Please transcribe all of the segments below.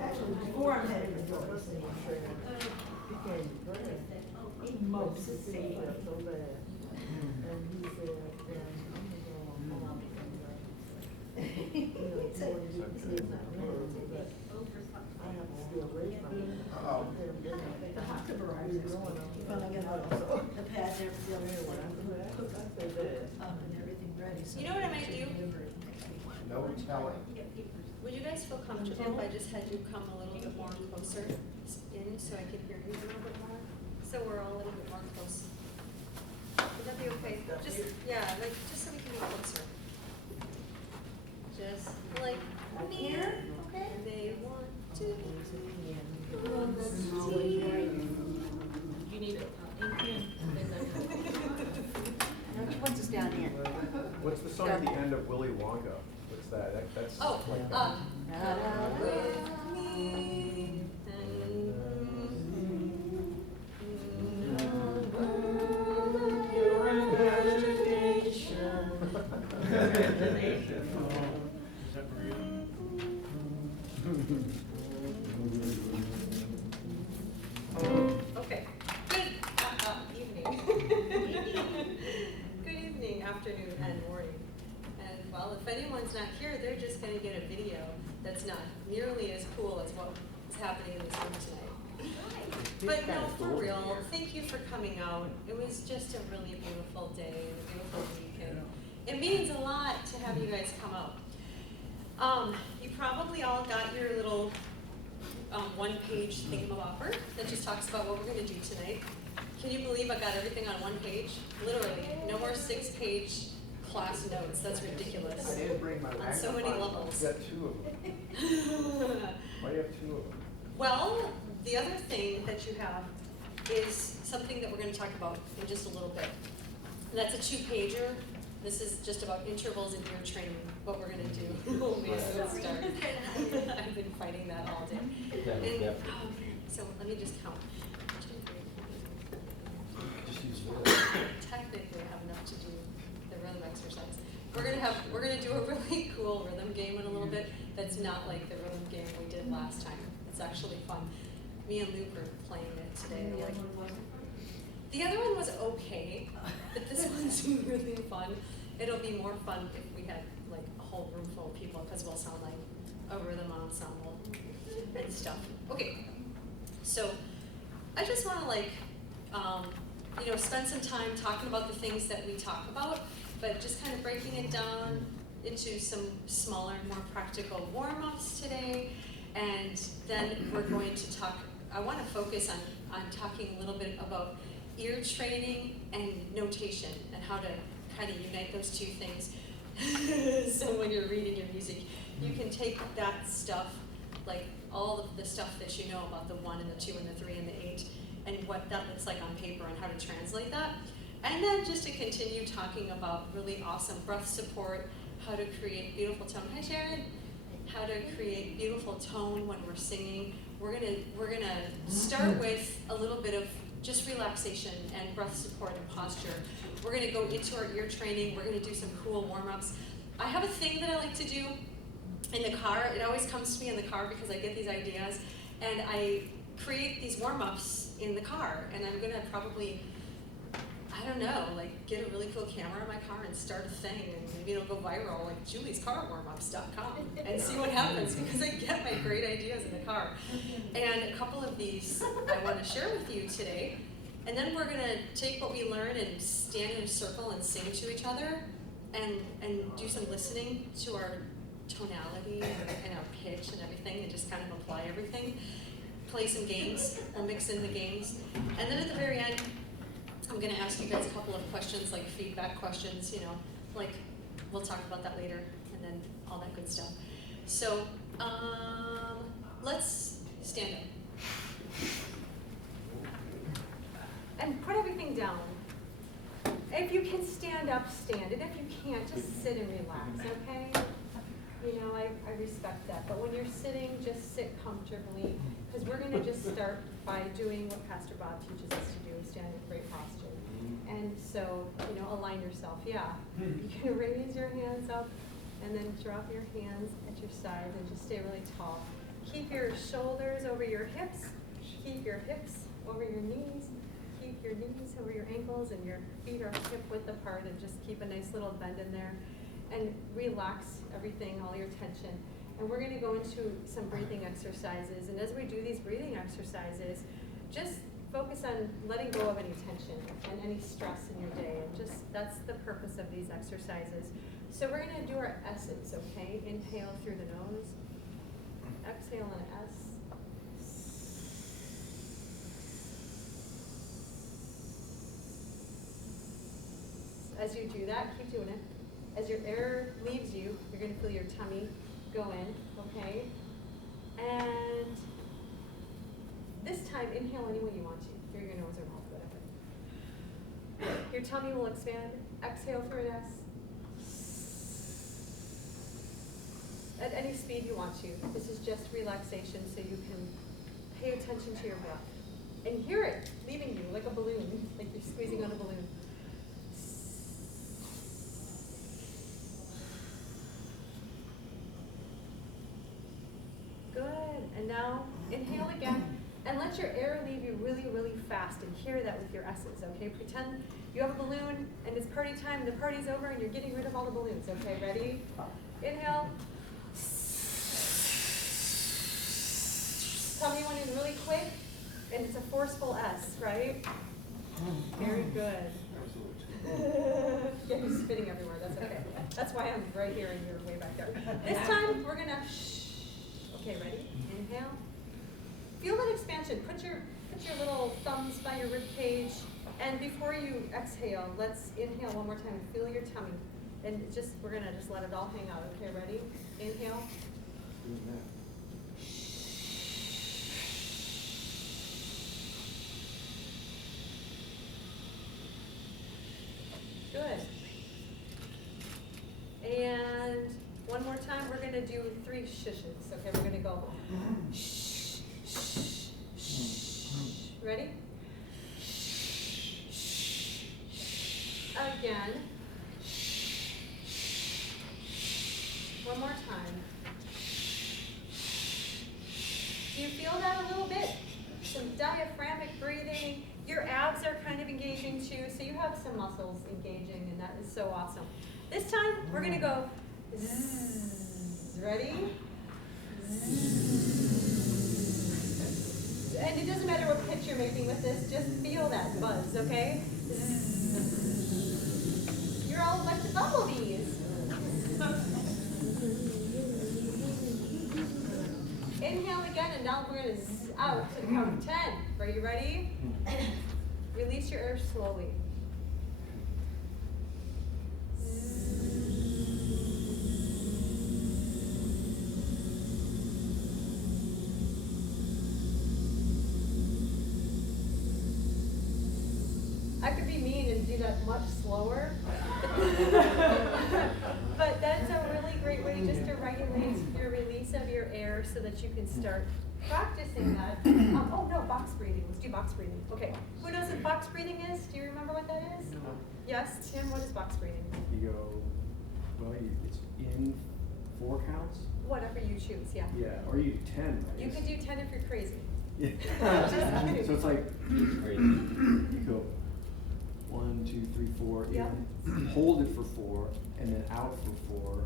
Actually, before I'm headed to go listening to training, became Brad. He mopes his feet up so bad. And he said, I'm gonna go on home. I have to still raise my hand. The hospital is going on. Finally got the pads, everything up and everything ready. So You know what I might do? No telling. Would you guys feel comfortable if I just had you come a little bit more closer in so I could hear you a little bit more? So we're all a little bit more close. Would that be okay? Just, yeah, like, just so we can be closer. Just like here, okay? They want to be. you need ink pen. What's this down here? What's the song at the end of Willy Wonka? What's that? That's Oh, like with me. Your imagination. Okay, good evening. Good evening, afternoon, and morning. And well, if anyone's not here, they're just gonna get a video that's not nearly as cool as what is happening in this room tonight. But no, for real, thank you for coming out. It was just a really beautiful day and a beautiful week, and it means a lot to have you guys come out. You probably all got your little one-page thingamabobber that just talks about what we're going to do tonight. Can you believe I got everything on one page? Literally, no more 6-page class notes. That's ridiculous. I didn't bring my On so many levels. You got 2 of them. Why do you have 2 of them? Well, the other thing that you have is something that we're going to talk about in just a little bit. And that's a 2-pager. This is just about intervals in ear training, what we're going to do. Oh man, let's start. I've been fighting that all day. And, so let me just count. Just use wood. Technically, I have enough to do the rhythm exercise. We're gonna do a really cool rhythm game in a little bit. That's not like the rhythm game we did last time. It's actually fun. Me and Luke are playing it today. The other one was okay, but this one's really fun. It'll be more fun if we had like a whole room full of people because we'll sound like a rhythm ensemble and stuff. Okay, so I just want to spend some time talking about the things that we talk about, but just kind of breaking it down into some smaller, more practical warm-ups today. And then we're going to talk, I want to focus on talking a little bit about ear training and notation and how to kind of unite those two things. So when you're reading your music, you can take that stuff, like all of the stuff that you know about the 1 and the 2 and the 3 and the 8, and what that looks like on paper and how to translate that. And then just to continue talking about really awesome breath support, how to create beautiful tone. Hi Sharon. How to create beautiful tone when we're singing. We're gonna start with a little bit of just relaxation and breath support and posture. We're gonna go into our ear training. We're gonna do some cool warm-ups. I have a thing that I like to do in the car. It always comes to me in the car because I get these ideas, and I create these warm-ups in the car. And I'm gonna probably, I don't know, like get a really cool camera in my car and start a thing, and maybe it'll go viral, like juliescarwarmups.com, and see what happens, because I get my great ideas in the car. And a couple of these I want to share with you today. And then we're gonna take what we learn and stand in a circle and sing to each other, and do some listening to our tonality and our pitch and everything, and just kind of apply everything. Play some games, we'll mix in the games. And then at the very end, I'm gonna ask you guys a couple of questions, like feedback questions, like we'll talk about that later, and then all that good stuff. So, let's stand up. And put everything down. If you can stand up, stand. And if you can't, just sit and relax, okay? I respect that. But when you're sitting, just sit comfortably, because we're gonna just start by doing what Pastor Bob teaches us to do, stand in great posture. And so, align yourself, yeah. You can raise your hands up and then drop your hands at your sides and just stay really tall. Keep your shoulders over your hips. Keep your hips over your knees. Keep your knees over your ankles, and your feet are hip width apart, and just keep a nice little bend in there. And relax everything, all your tension. And we're gonna go into some breathing exercises. And as we do these breathing exercises, just focus on letting go of any tension and any stress in your day. And just, that's the purpose of these exercises. So we're gonna do our S's, okay? Inhale through the nose. Exhale on an S. As you do that, keep doing it. As your air leaves you, you're gonna feel your tummy go in, okay? And this time, inhale any way you want to, through your nose or mouth, whatever. Your tummy will expand. Exhale through an S. At any speed you want to. This is just relaxation so you can pay attention to your breath. And hear it leaving you like a balloon, like you're squeezing on a balloon. Good. And now inhale again. And let your air leave you really, really fast, and hear that with your S's, okay? Pretend you have a balloon and it's party time and the party's over and you're getting rid of all the balloons, okay? Ready? Inhale. Tell me when it's really quick and it's a forceful S, right? Very good. Yeah, he's spitting everywhere, that's okay. That's why I'm right here and you're way back there. This time, we're gonna shh. Okay, ready? Inhale. Feel that expansion. Put your little thumbs by your rib cage, and before you exhale, let's inhale one more time. Feel your tummy, and we're gonna just let it all hang out. Okay, ready? Inhale. Good. And one more time, we're gonna do 3 shushes. Okay, we're gonna go shh, shh, shh. Ready? Shh, shh, shh. Again. Shh, shh, shh. One more time. Do you feel that a little bit? Some diaphragmatic breathing. Your abs are kind of engaging too, so you have some muscles engaging, and that is so awesome. This time, we're gonna go zzz. Ready? Zzz. And it doesn't matter what pitch you're making with this, just feel that buzz, okay? Zzz. You're all a bunch of bumblebees. Inhale again, and now we're gonna zzz out to the count of 10. Are you ready? Release your air slowly. I could be mean and do that much slower. But that's a really great way just to regulate your release of your air so that you can start practicing that. Oh no, box breathing. Let's do box breathing. Okay. Who knows what box breathing is? Do you remember what that is? No. Yes, Tim, what is box breathing? You go, well, it's in 4 counts? Whatever you choose, yeah. Yeah, or you do 10, right? You could do 10 if you're crazy. Yeah. Just kidding. So it's like, you go 1, 2, 3, 4, Yep. in, hold it for 4, and then out for 4,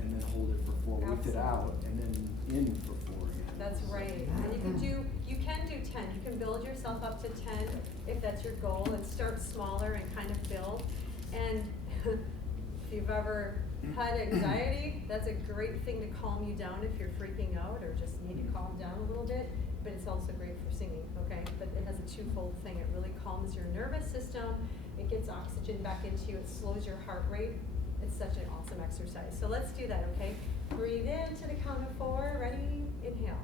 and then hold it for 4, lift it out, and then in for 4 again. That's right. And you can do 10. You can build yourself up to 10 if that's your goal, and start smaller and kind of build. And if you've ever had anxiety, that's a great thing to calm you down if you're freaking out or just need to calm down a little bit. But it's also great for singing, okay? But it has a twofold thing. It really calms your nervous system. It gets oxygen back into you. It slows your heart rate. It's such an awesome exercise. So let's do that, okay? Breathe in to the count of 4. Ready? Inhale.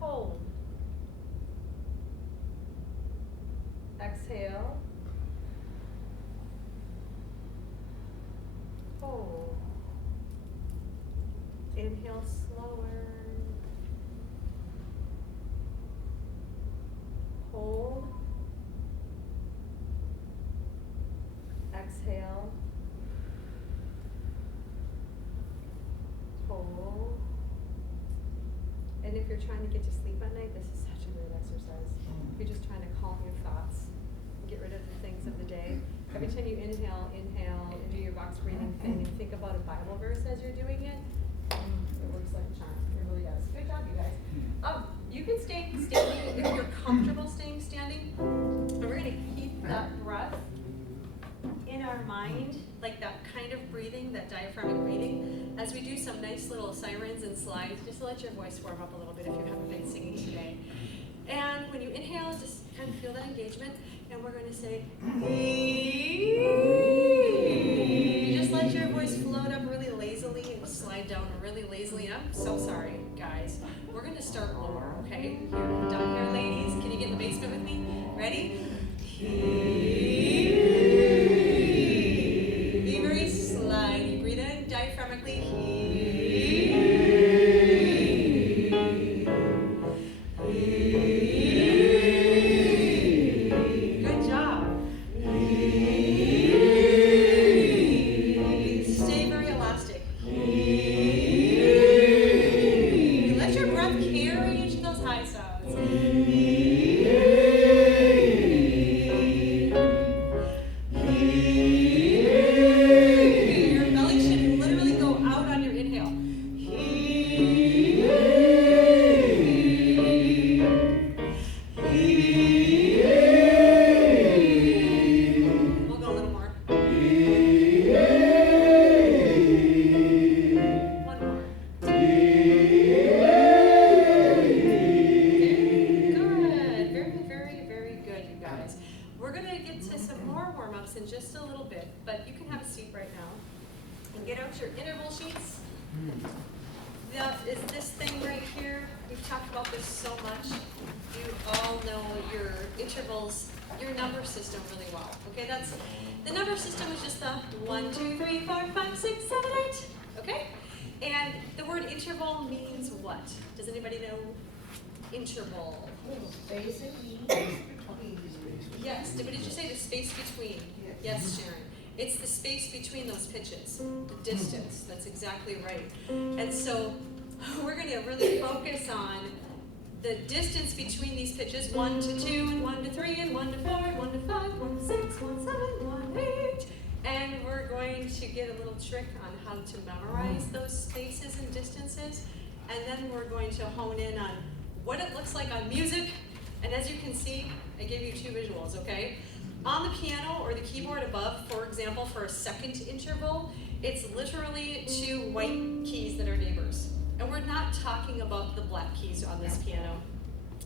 Hold. Exhale. Hold. Inhale slower. Hold. Exhale. you're trying to get to sleep at night, this is such a great exercise. If you're just trying to calm your thoughts, and get rid of the things of the day. Every time you inhale, and do your box breathing thing, and think about a Bible verse as you're doing it, it works like a charm. It really does. Good job, you guys. You can stay standing if you're comfortable staying standing. And we're gonna keep that breath in our mind, like that kind of breathing, that diaphragmatic breathing, as we do some nice little sirens and slides, just to let your voice warm up a little bit if you haven't been singing today. And when you inhale, just kind of feel that engagement, and we're going to say, you just let your voice float up really lazily and slide down really lazily. And I'm so sorry, guys. We're going to start lower, okay? Here, down here, ladies. Can you get in the basement with me? Ready? Be very slidey. Breathe in diaphragmatically. Good job. Stay very elastic. Let your breath carry each of those high sounds. Your belly should literally go out on your inhale. We'll go a little more. One more. Good. Very, very, very good, you guys. We're going to get to some more warm-ups in just a little bit, but you can have a seat right now. And get out your interval sheets. Now, is this thing right here, we've talked about this so much. You all know your intervals, your number system really well. Okay, the number system is just the 1, 2, 3, 4, 5, 6, 7, 8. Okay? And the word interval means what? Does anybody know interval? Basically. Yes, but did you say the space between? Yes, Sharon. It's the space between those pitches, the distance. That's exactly right. And so we're going to really focus on the distance between these pitches, 1 to 2, and 1 to 3, and 1 to 4, 1 to 5, 1 to 6, 1 to 7, 1 to 8. And we're going to get a little trick on how to memorize those spaces and distances. And then we're going to hone in on what it looks like on music. And as you can see, I gave you 2 visuals, okay? On the piano or the keyboard above, for example, for a second interval, it's literally 2 white keys that are neighbors. And we're not talking about the black keys on this piano.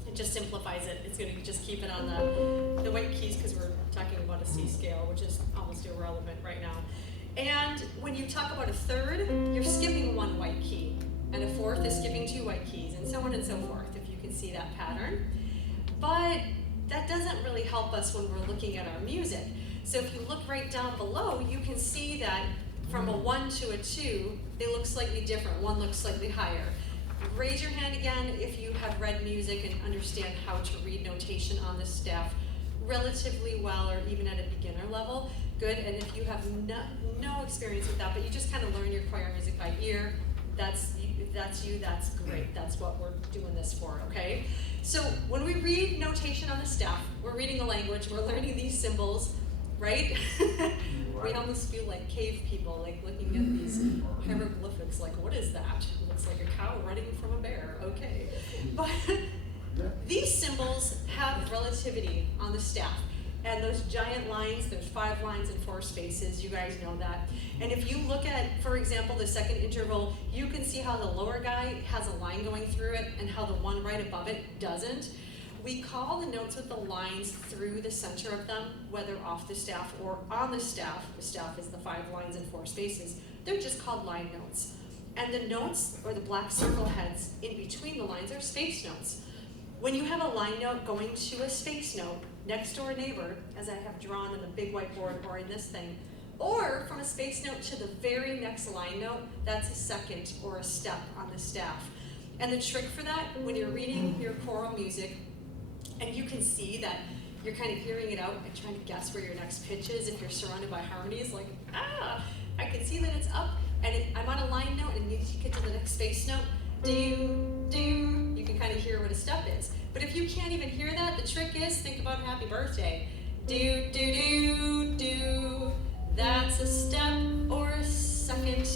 It just simplifies it. It's going to just keep it on the white keys because we're talking about a C scale, which is almost irrelevant right now. And when you talk about a third, you're skipping 1 white key. And a fourth is skipping 2 white keys, and so on and so forth, if you can see that pattern. But that doesn't really help us when we're looking at our music. So if you look right down below, you can see that from a 1 to a 2, they look slightly different. 1 looks slightly higher. Raise your hand again if you have read music and understand how to read notation on the staff relatively well, or even at a beginner level. Good. And if you have no experience with that, but you just kind of learn your choir music by ear, that's you, that's great. That's what we're doing this for, okay? So when we read notation on the staff, we're reading a language, we're learning these symbols, right? We almost feel like cave people, like looking at these hieroglyphics, like, what is that? It looks like a cow running from a bear, okay. But these symbols have relativity on the staff. And those giant lines, there's 5 lines and 4 spaces, you guys know that. And if you look at, for example, the second interval, you can see how the lower guy has a line going through it and how the one right above it doesn't. We call the notes with the lines through the center of them, whether off the staff or on the staff. The staff is the 5 lines and 4 spaces. They're just called line notes. And the notes, or the black circle heads in between the lines, are space notes. When you have a line note going to a space note, next door neighbor, as I have drawn on the big whiteboard or in this thing, or from a space note to the very next line note, that's a second or a step on the staff. And the trick for that, when you're reading your choral music, and you can see that you're kind of hearing it out and trying to guess where your next pitch is, if you're surrounded by harmonies, like, I can see that it's up, and I'm on a line note, and you get to the next space note, you can kind of hear what a step is. But if you can't even hear that, the trick is think about happy birthday. Do, do, do, do. That's a step or a second,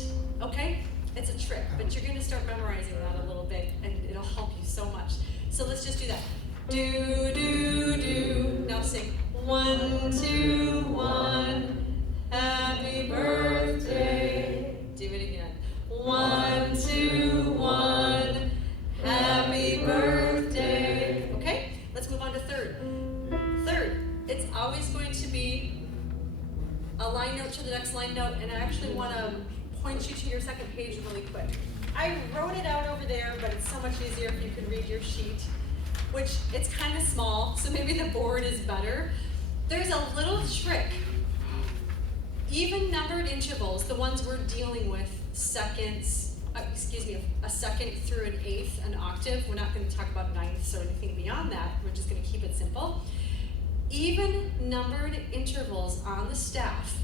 okay? It's a trick, but you're gonna start memorizing that a little bit and it'll help you so much. So let's just do that. Do, do, do. Now sing 1, 2, 1. Happy birthday. Do it again. 1, 2, 1. Happy birthday. Okay, let's move on to third. Third, it's always going to be a line note to the next line note, and I actually want to point you to your second page really quick. I wrote it out over there, but it's so much easier if you can read your sheet, which it's kind of small, so maybe the board is better. There's a little trick. Even numbered intervals, the ones we're dealing with, seconds, a second through an eighth, an octave. We're not going to talk about ninths or anything beyond that. We're just going to keep it simple. Even numbered intervals on the staff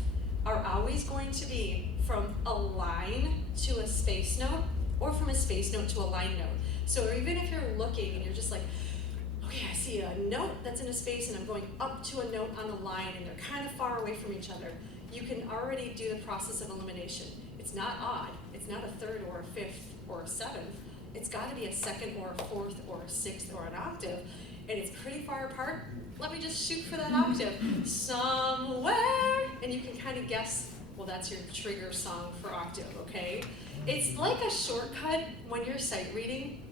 are always going to be from a line to a space note or from a space note to a line note. So even if you're looking and you're just like, okay, I see a note that's in a space and I'm going up to a note on the line and they're kind of far away from each other, you can already do the process of elimination. It's not odd. It's not a third or a fifth or a seventh. It's got to be a second or a fourth or a sixth or an octave, and it's pretty far apart. Let me just shoot for that octave somewhere, and you can kind of guess, well, that's your trigger song for octave, okay? It's like a shortcut when you're sight reading,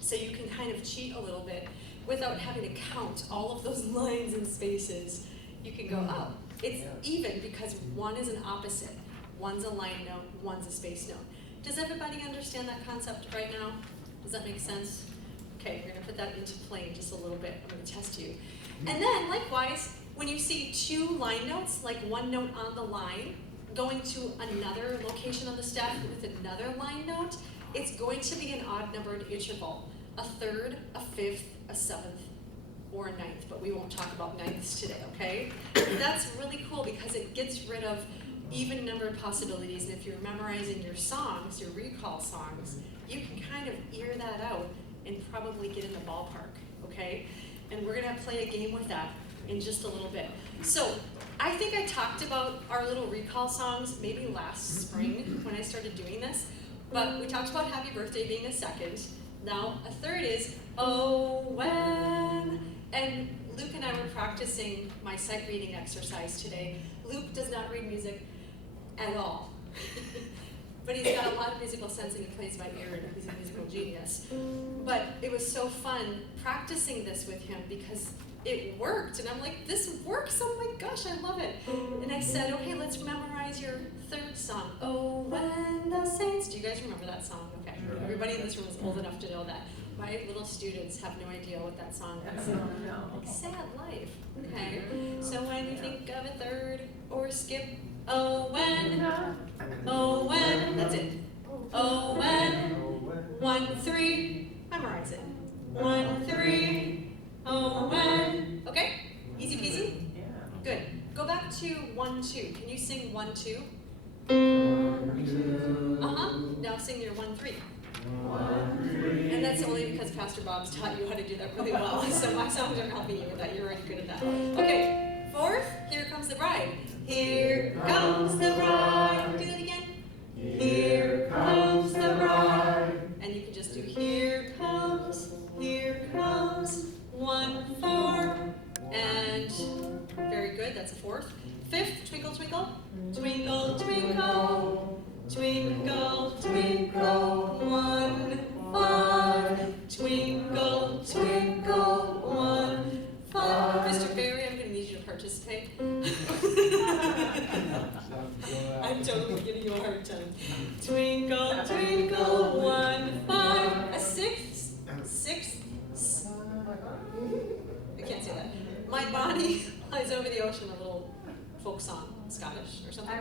so you can kind of cheat a little bit without having to count all of those lines and spaces. You can go, oh, it's even because one is an opposite. One's a line note, one's a space note. Does everybody understand that concept right now? Does that make sense? Okay, we're gonna put that into play in just a little bit. I'm gonna test you. And then, likewise, when you see two line notes, like one note on the line, going to another location on the staff with another line note, it's going to be an odd numbered interval. A third, a fifth, a seventh, or a ninth, but we won't talk about ninths today, okay? That's really cool because it gets rid of even numbered possibilities, and if you're memorizing your songs, your recall songs, you can kind of ear that out and probably get in the ballpark, okay? And we're gonna play a game with that in just a little bit. So, I think I talked about our little recall songs maybe last spring when I started doing this, but we talked about Happy Birthday being a second. Now, a third is, oh, when, and Luke and I were practicing my sight reading exercise today. Luke does not read music at all. But he's got a lot of musical sense and he plays by ear and he's a musical genius. But it was so fun practicing this with him because it worked. And I'm like, this works, oh my gosh, I love it. And I said, okay, let's memorize your third song. Oh, when the saints, do you guys remember that song? Okay, everybody in this room is old enough to know that. My little students have no idea what that song is. Like, sad life, okay? So when you think of a third or skip, oh when, that's it. Oh when, 1, 3, memorize it. 1, 3, oh when, okay? Easy peasy? Good. Go back to 1, 2. Can you sing 1, 2? Now sing your 1, 3. And that's only because Pastor Bob's taught you how to do that really well. So my songs are helping you with that. You're already good at that. Okay, fourth, Here Comes the Bride. Here comes the bride. Do that again. Here comes the bride. And you can just do here comes, 1, 4. And very good, that's a fourth. Fifth, Twinkle, Twinkle. Twinkle, twinkle. Twinkle, twinkle, 1, 5. Twinkle, twinkle, 1, 5. Mr. Barry, I'm going to need you to participate. I'm totally giving you a hard time. Twinkle, twinkle, 1, 5. A sixth. I can't say that. My Bonnie lies over the ocean, a little folk song, Scottish or something.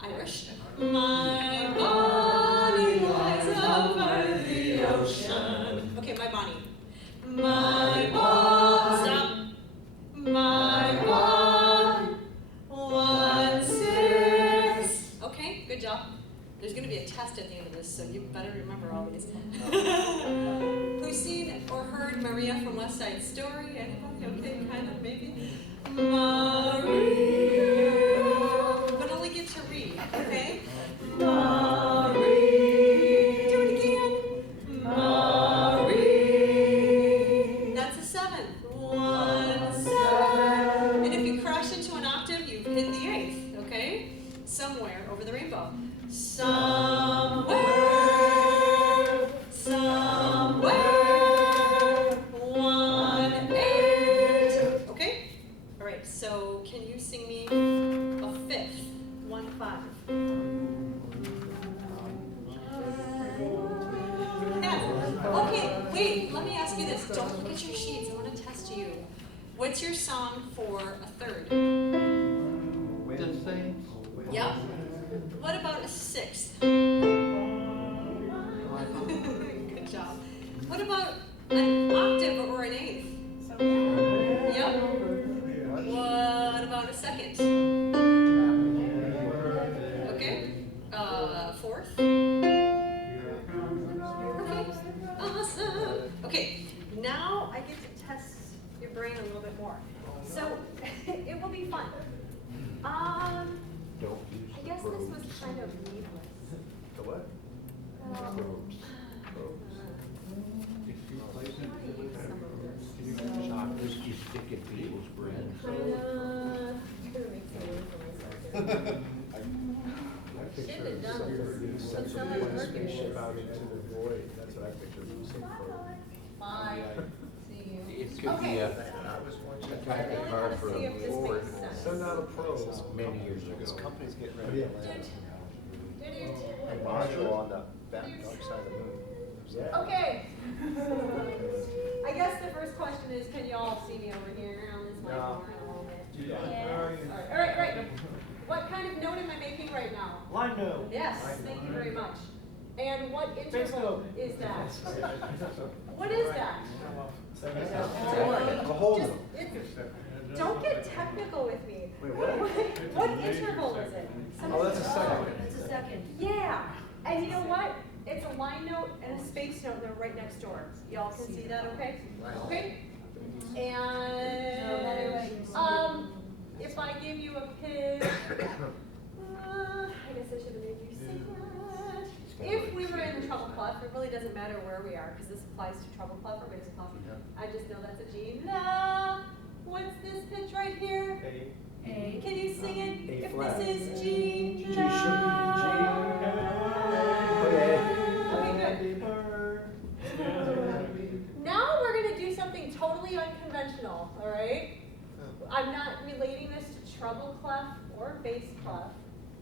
Irish. My Bonnie lies over the ocean. Okay, my Bonnie. My Bonnie. Stop. My Bonnie. 1, 6. Okay, good job. There's gonna be a test at the end of this, so you better remember all these. Who's seen or heard Maria from West Side Story? Anybody? Okay, kind of, maybe. Maria, but only get to read, okay? Maria, do it again. Maria, that's a 7. 1, 7. And if you crash into an octave, you've hit the 8th, okay? Somewhere over the rainbow. Somewhere, somewhere, 1, 8. Okay? All right, so can you sing me a 5th? 1, 5. Yeah. Okay, wait, let me ask you this. Don't look at your sheets. I want to test you. What's your song for a 3rd? The Saints. Yep. What about a 6th? Good job. What about an octave or an 8th? Yep. What about a 2nd? Okay. 4th? Okay. Awesome. Okay. Now I get to test your brain a little bit more. So it will be fun. I guess this was kind of needless. The what? Chocolate, you stick it Beatles bread. I picture somebody spaceship out into the void. That's what I picture. Bye. See you. It could be Okay. a tractor car for a Ford Send out a pros. many years This ago. company's getting ready to land a module on the dark side of the moon. Yeah. Okay. I guess the first question is, can you all see me over here on this whiteboard a little bit? Yeah. All right. What kind of note am I making right now? Line note. Yes, thank you very much. And what interval note. is that? What is that? A whole Just- note. Don't get technical with me. Wait, what? What interval is it? Oh, that's a second. That's a second. Yeah, and you know what? It's a line note and a space note, they're right next door. Y'all can see that, okay? Okay? And, if I give you a pitch, I guess I should have made you sing that. If we were in the treble clef, it really doesn't matter where we are, because this applies to treble clef or bass clef. I just know that's a G. La. What's this pitch right here? A. Can you sing it? A If flat. this is G, G la. Okay. Okay, good. Now we're gonna do something totally unconventional, all right? I'm not relating this to treble clef or bass clef.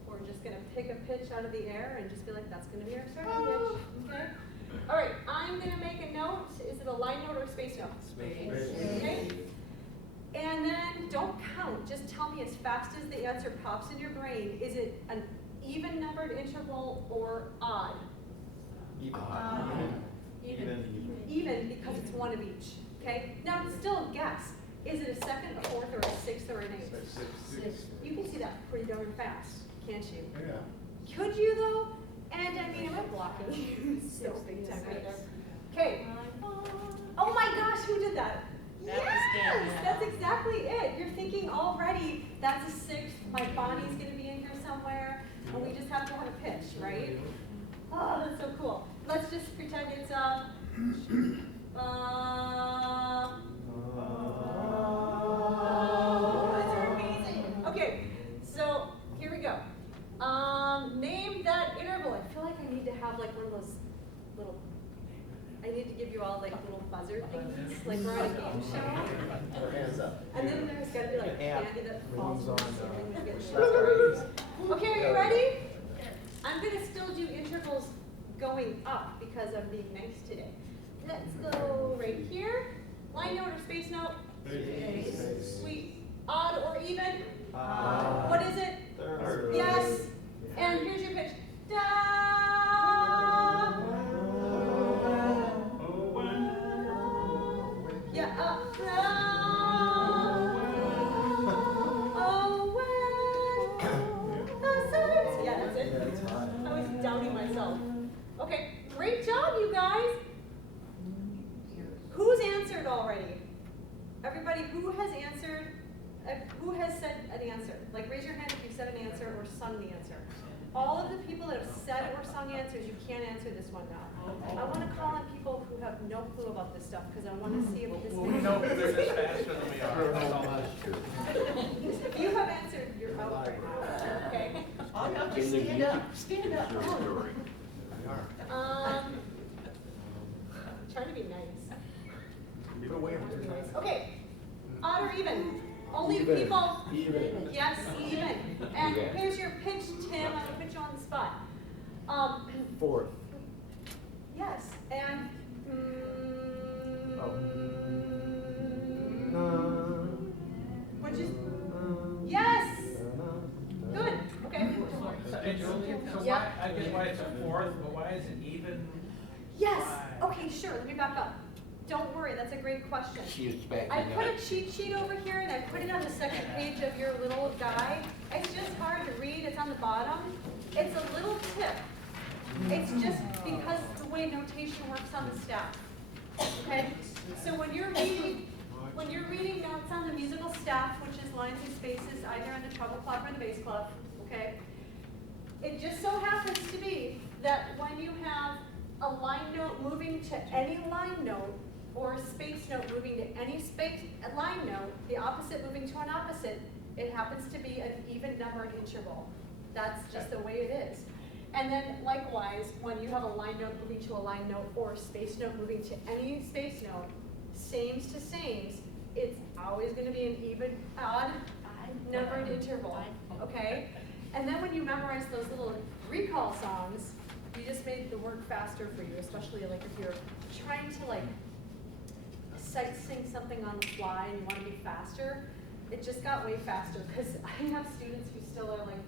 We're just gonna pick a pitch out of the air and just be like, that's gonna be our starting pitch, okay? All right, I'm gonna make a note. Is it a line note or a space note? Okay? And then don't count, just tell me as fast as the answer pops in your brain, is it an even numbered interval or odd? Even because it's one of each, okay? Now it's still a guess. Is it a 2nd, a 4th, or a 6th, or an 8th? 6. You can see that pretty darn fast, can't you? Yeah. Could you though? And I mean, am I blocking you? So big time right there. Okay. Oh my gosh, who did that? That was Yes, Dan, yeah. that's exactly it. You're thinking already, that's a 6th, my body's gonna be in here somewhere, and we just have to have a pitch, right? Oh, that's so cool. Let's just pretend it's these are amazing. Okay, so here we go. Name that interval. I feel like I need to have like one of those little. I need to give you all like little buzzer thingies, like we're on a game show. Hands up. And then there's got to be like Yeah. candy that falls Rings from on, the ceiling that gets Sure. Okay, are you ready? I'm gonna still do intervals going up because I'm being nice today. Let's go right here. Line note or space note? Space. Sweet. Odd or even? Odd. What is it? Third. Yes. And here's your pitch. Da. Yeah, up. Oh, when the sun's. Yeah, that's it. Yeah, it's high. I was doubting myself. Okay, great job, you guys. Who's answered already? Everybody, who has answered, who has said an answer? Like, raise your hand if you've said an answer or sung the answer. All of the people that have said or sung answers, you can't answer this one now. I want to call on people who have no clue about this stuff, because I want to see if this Well, we know they're just faster than we are, that's all that is. If you have answered, you're out right now, okay? Oh, no, just stand up, stand up. Trying to be nice. Put away Trying to be from nice. Okay, odd or even? Only Even. people. Even. Yes, even. And Even. here's your pitch, Tim. I'm gonna put you on the spot. Fourth. Yes, and which is yes. Good. Okay. So Yeah. why, I get why it's a fourth, but why is it even? Yes. Why? Okay, sure. Let me back up. Don't worry. That's a great question. She is back I in put that. a cheat sheet over here and I put it on the second page of your little guide. It's just hard to read. It's on the bottom. It's a little tip. It's just because the way notation works on the staff. Okay? So when you're reading notes on the musical staff, which is lines and spaces, either in the treble clef or the bass clef, okay? It just so happens to be that when you have a line note moving to any line note, or a space note moving to any line note, the opposite moving to an opposite, it happens to be an even numbered interval. That's just the way it is. And then likewise, when you have a line note moving to a line note or a space note moving to any space note, sames to sames, it's always gonna be an even, odd numbered interval, okay? And then when you memorize those little recall songs, you just made the work faster for you, especially like if you're trying to like sight sing something on the fly and you want to be faster. It just got way faster because I have students who still are like,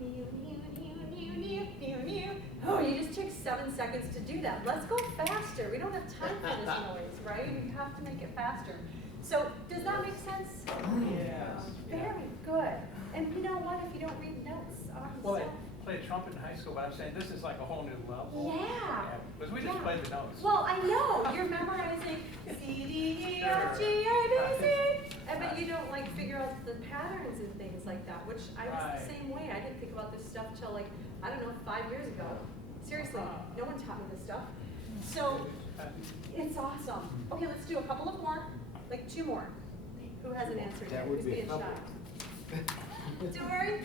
new, new, new, new, new, new, new. Oh, you just took 7 seconds to do that. Let's go faster. We don't have time for this noise, right? We have to make it faster. So does that make sense? Yes. Very good. And you know what? If you don't read notes on Well, I stuff, played trumpet in high school, but I'm saying this is like a whole new level. yeah. Because we just Yeah. played the notes. Well, I know, you're memorizing C, D, E, F, G, A, B, C, but you don't like figure out the patterns and things like that, which I was Right. the same way. I didn't think about this stuff till like, I don't know, 5 years ago. Seriously, no one taught me this stuff. So, it's awesome. Okay, let's do a couple of more, like 2 more. Who hasn't answered yet? That would Who's be a being couple. shy? Dory?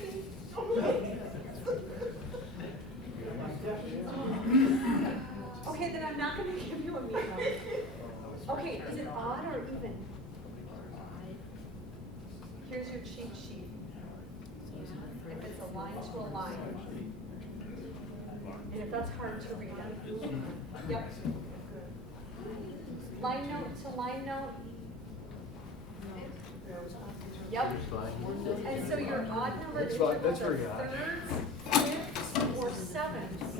Okay, then I'm not gonna give you a meat one. Okay, is it odd or even? Here's your cheat sheet. If it's a line to a line. And if that's hard to read, yep. Line note to line note. Yep. And so your odd number That's fine, intervals that's are very odd. thirds, fifths, or sevenths.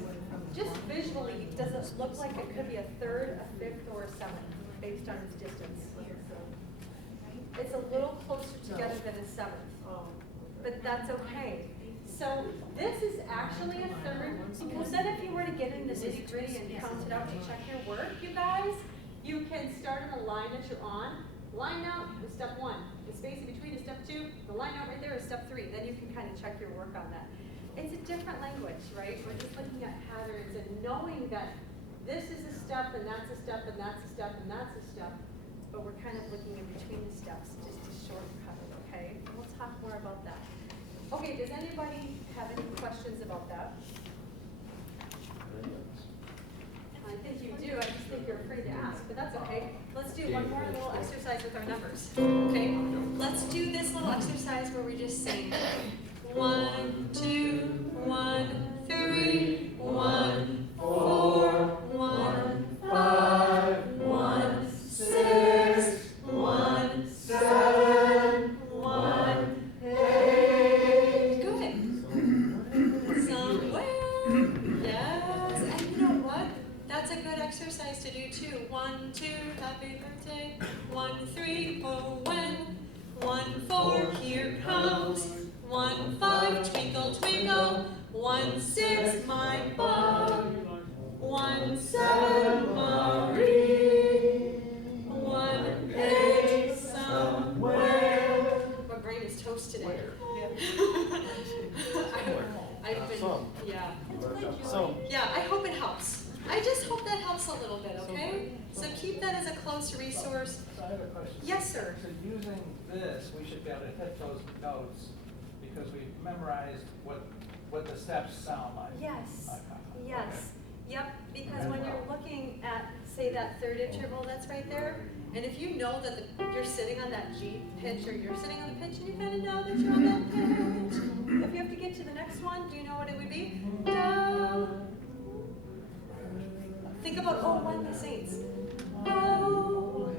Just visually, does it look like it could be a third, a fifth, or a seventh, based on its distance? It's a little closer together than a seventh, but that's okay. So this is actually a third, because then if you were to get in the nitty gritty and count it out to check your work, you guys, you can start in the line that you're on. Line out is step 1. The space in between is step 2. The line out right there is step 3. Then you can kind of check your work on that. It's a different language, right? We're just looking at patterns and knowing that this is a step and that's a step and that's a step and that's a step. But we're kind of looking in between the steps just to shortcut it, okay? We'll talk more about that. Okay, does anybody have any questions about that? I think you do, I just think you're afraid to ask, but that's okay. Let's do one more little exercise with our numbers, okay? Let's do this little exercise where we just sing 1, 2, 1, 3, 1, 4, 1, 5, 1, 6, 1, 7, 1, 8. Good. Somewhere. Yes. And you know what? That's a good exercise to do too. 1, 2, happy birthday. 1, 3, oh when. 1, 4, here comes. 1, 5, twinkle, twinkle. 1, 6, my bug. 1, 7, Marie. 1, 8, somewhere. My brain is toast today. I've been, yeah. Yeah, I hope it helps. I just hope that helps a little bit, okay? So keep that as a close resource. So I have a question. Yes, sir. So using this, we should be able to hit those notes because we memorized what the steps sound like. Yes, Okay. yes, yep, because when you're looking at, say, that third interval that's right there, and if you know that you're sitting on that G pitch, or you're sitting on the pitch and you kind of know that you're on that pitch, if you have to get to the next one, do you know what it would be? Do. Think about Oh One the Saints. Oh.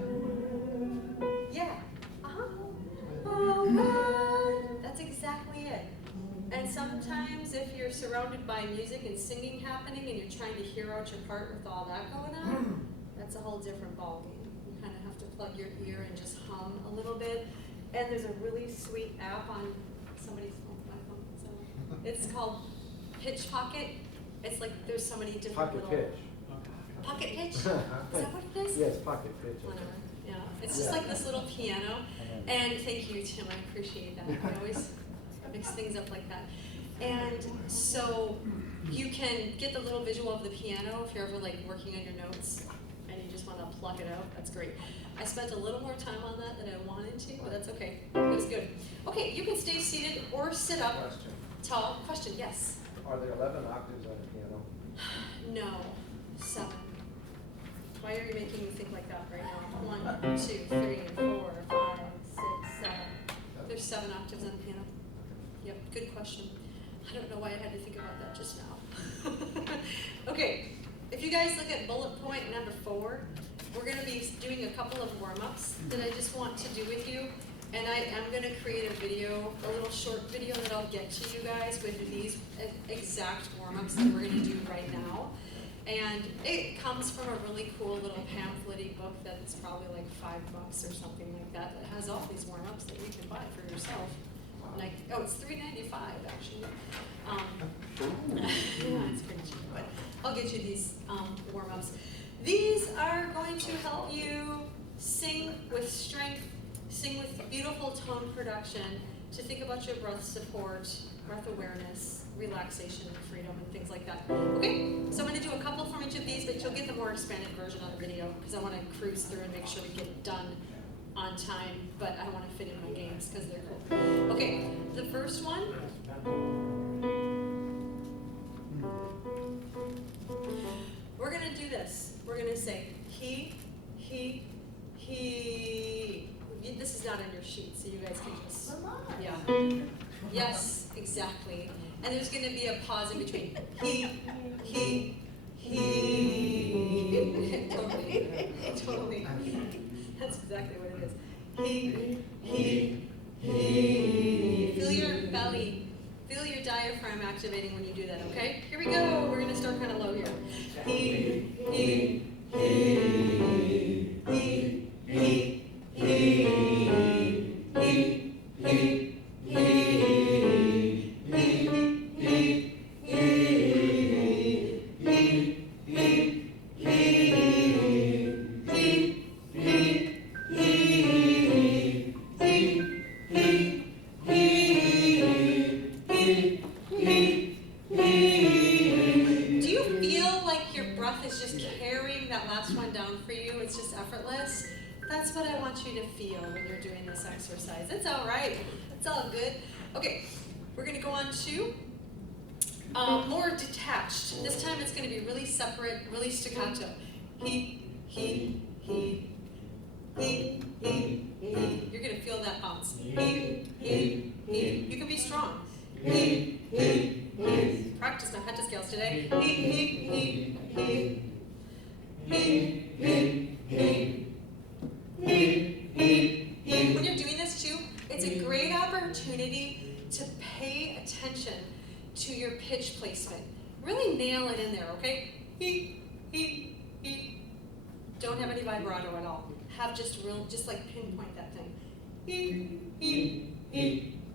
Yeah. Uh-huh. Oh One. That's exactly it. And sometimes if you're surrounded by music and singing happening and you're trying to hear out your part with all that going on, that's a whole different ballgame. You kind of have to plug your ear and just hum a little bit. And there's a really sweet app on somebody's phone, my phone. So it's called Pitch Pocket. It's like there's so many different Pocket little pitch. Pocket pitch. Is that what it is? Yes, pocket pitch. Whatever. Yeah, it's just like this little piano. And thank you, Tim. I appreciate that. I always mix things up like that. And so you can get the little visual of the piano if you're ever like working on your notes and you just want to plug it out. That's great. I spent a little more time on that than I wanted to, but that's okay. It was good. Okay, you can stay seated or sit up Question. tall. Question, yes. Are there 11 octaves on the piano? No, 7. Why are you making me think like that right now? 1, 2, 3, 4, 5, 6, 7. There's 7 octaves on the piano. Yep, good question. I don't know why I had to think about that just now. Okay, if you guys look at bullet point number 4, we're going to be doing a couple of warm-ups that I just want to do with you. And I am going to create a video, a little short video that I'll get to you guys with these exact warm-ups that we're going to do right now. And it comes from a really cool little pamphlet-y book that's probably like $5 or something like that has all these warm-ups that you can buy for yourself. Like, oh, it's $3.95 actually. Yeah, it's pretty cheap, but I'll get you these warm-ups. These are going to help you sing with strength, sing with beautiful tone production, to think about your breath support, breath awareness, relaxation, freedom, and things like that. Okay, so I'm going to do a couple from each of these, but you'll get the more expanded version on the video because I want to cruise through and make sure we get it done on time, but I want to fit in my games because they're cool. Okay, the first one. We're going to do this. We're going to say he. This is not on your sheet, so you guys can just, yeah. Yes, exactly. And there's going to be a pause in between. He. Totally. That's exactly what it is. He. Feel your belly. Feel your diaphragm activating when you do that, okay? Here we go. We're going to start kind of low here. He. Do you feel like your breath is just carrying that last one down for you? It's just effortless? That's what I want you to feel when you're doing this exercise. It's all right. It's all good. Okay, we're going to go on to more detached. This time it's going to be really separate, really staccato. He. You're going to feel that bounce. He. You can be strong. Practice my pentascales today. When you're doing this too, it's a great opportunity to pay attention to your pitch placement. Really nail it in there, okay? Don't have any vibrato at all. Have just like pinpoint that thing.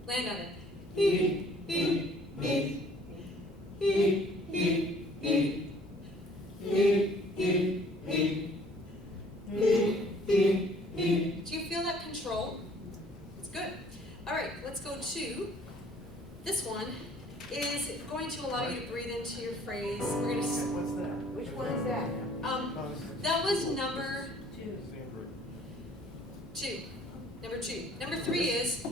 Land on it. Do you feel that control? It's good. All right, let's go to this one. Is going to allow you to breathe into your phrase. We're gonna. What's that? Which one is that? That was number 2. Number 2. Number 3 is.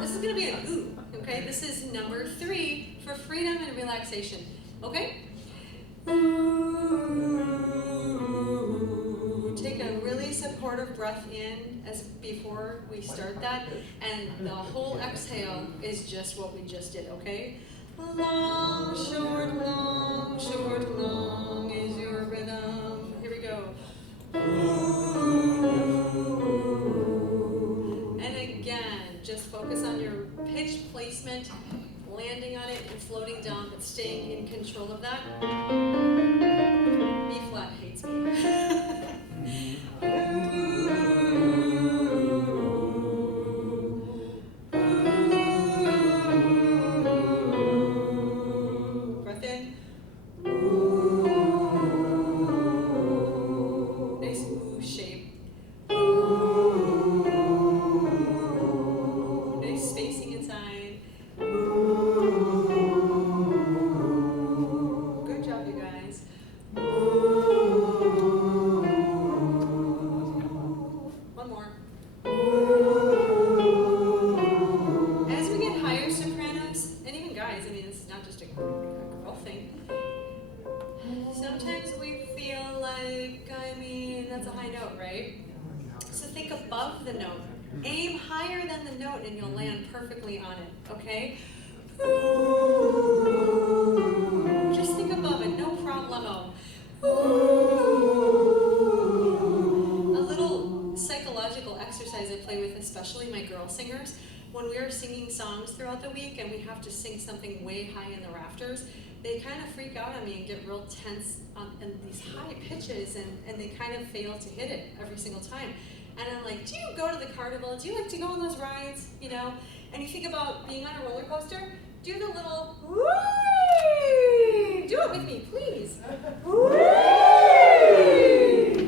This is gonna be an ooh. Okay, this is number 3 for freedom and relaxation. Okay. Ooh. Take a really supportive breath in as before we start that, and the whole exhale is just what we just did. Okay. Long, short, long is your rhythm. Here we go. Ooh. And again, just focus on your pitch placement, landing on it and floating down, but staying in control of that. B flat hates me. Breath in. Nice ooh shape. Nice spacing inside. Good job, you guys. One more. As we get higher sopranos, and even guys, I mean, this is not just a girl thing. Sometimes we feel like, that's a high note, right? So think above the note. Aim higher than the note and you'll land perfectly on it, okay? Ooh. Just think above it, no problemo. Ooh. A little psychological exercise I play with, especially my girl singers, when we are singing songs throughout the week and we have to sing something way high in the rafters, they kind of freak out on me and get real tense in these high pitches, and they kind of fail to hit it every single time. And I'm like, do you go to the carnival? Do you like to go on those rides? You know? And you think about being on a roller coaster, do the little whee! Do it with me, please. Whee!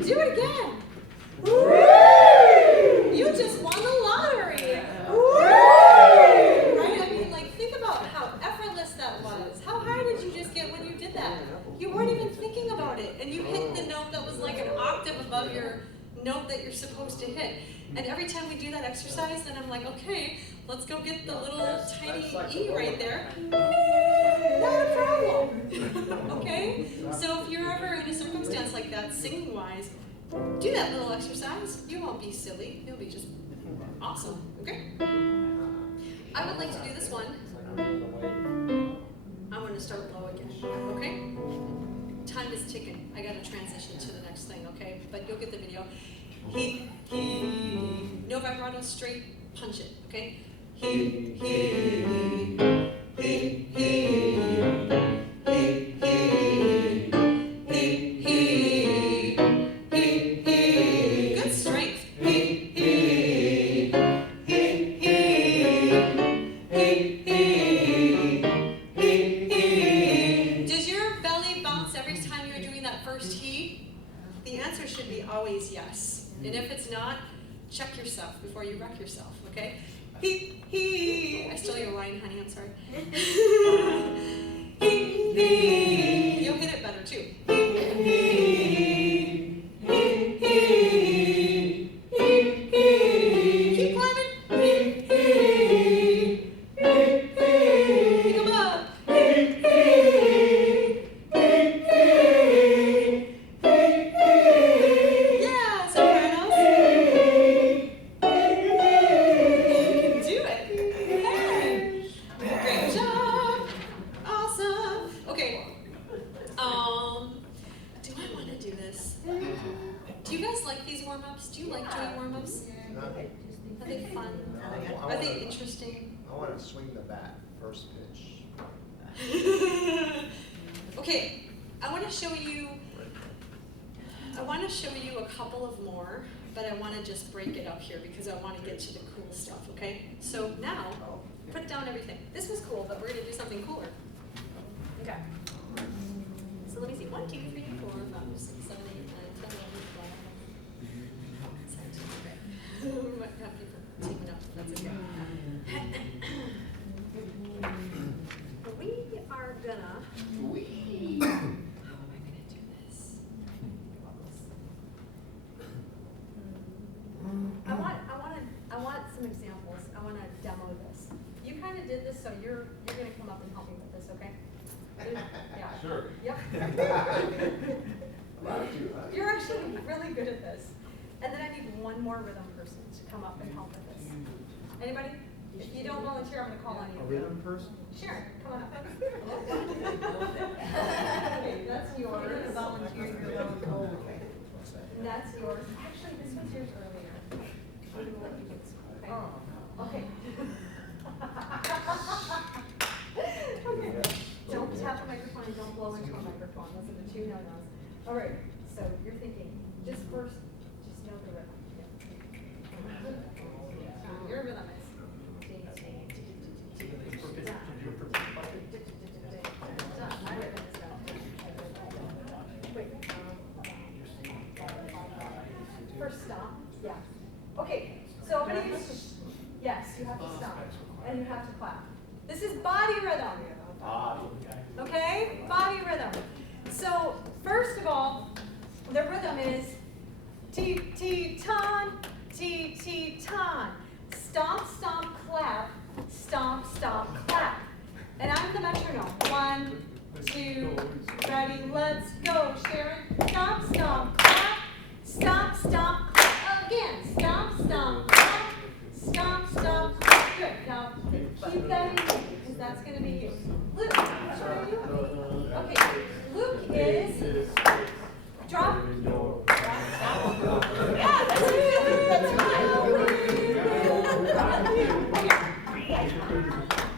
Do it again. Whee! You just won the lottery. Whee! Right? I mean, like, think about how effortless that was. How high did you just get when you did that? You weren't even thinking about it, and you hit the note that was like an octave above your note that you're supposed to hit. And every time we do that exercise, then I'm like, okay, let's go get the little tiny E right there. Not a problem. Okay? So if you're ever in a circumstance like that, singing wise, do that little exercise. You won't be silly. You'll be just awesome. Okay? I would like to do this one. I'm going to start low again. Okay? Time is ticking. I got to transition to the next thing, okay? But you'll get the video. He, no vibrato, straight, punch it, okay? He, good strength. Does your belly bounce every time you're doing that first he? The answer should be always yes. And if it's not, check yourself before you wreck yourself, okay? He. I stole your line, honey, I'm sorry. He. You'll hit it better too. Keep climbing. Think above. Yeah, sopranos. You can do it. Hey. Great job. Awesome. Okay. Do I want to do this? Do you guys like these warm-ups? Do you like doing warm-ups? Are they fun? Are they interesting? I want to swing the bat, first pitch. Okay, I want to show you a couple of more, but I want to just break it up here because I want to get to the cool stuff, okay? So now, put down everything. This was cool, but we're gonna do something cooler. Okay. So let me see, 1, 2, 3, 4, 5, 6, 7, 8, 9, 10, 11, 12, 17, okay. We might have people taking up, that's okay. We are gonna, how am I gonna do this? I want some examples. I want to demo this. You kind of did this, so you're going to come up and help me with this, okay? Yeah. Sure. Yep. You're actually really good at this. And then I need one more rhythm person to come up and help with this. Anybody? If you don't volunteer, I'm going to call on you. A rhythm person? Sharon, come on up. Okay, that's yours. Volunteer your own goal. And that's yours. Actually, this was yours earlier. I'm gonna let you do this. Okay. Okay. Don't tap the microphone and don't blow into a microphone. Those are the 2 no-nos. All right. So you're thinking, just first, just know the rhythm. Your rhythm is. My rhythm is done. Wait. First stomp. Yeah. Okay. So I'm gonna use. Yes, you have to stomp and you have to clap. This is body rhythm. Okay? Body rhythm. So first of all, the rhythm is T-T-ton, T-T-ton. Stomp, stomp, clap, stomp, stomp, clap. And I'm the metronome. 1, 2, ready, let's go. Sharon, stomp, stomp, clap, stomp, stomp, clap. Again, stomp, stomp, clap, stomp, stomp, clap. Good. Now, keep that in because that's going to be you. Luke, what are you? Okay, Luke is drop. Yeah, that's you.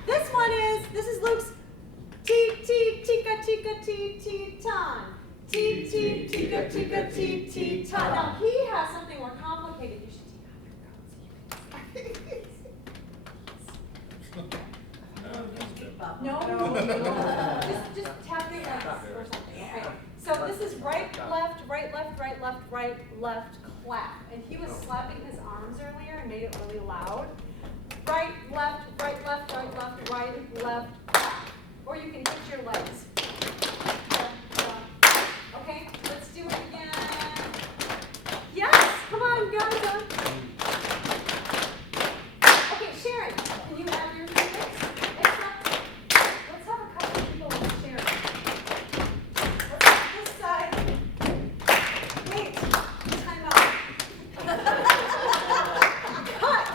That's right. This is Luke's tika tika ti ton. Tika tika ti ton. Now he has something more complicated. You should take off your glasses. No. Just tap your legs or something. Okay. So this is right, left, right, left, right, left, right, left, clap. And he was slapping his arms earlier and made it really loud. Right, left, right, left, right, left, right, left, clap. Or you can hit your legs. Okay, let's do it again. Yes, come on, go. Okay, Sharon, can you have your favorites? Let's have a couple people with Sharon. Let's have this side. Wait, time out. Cut.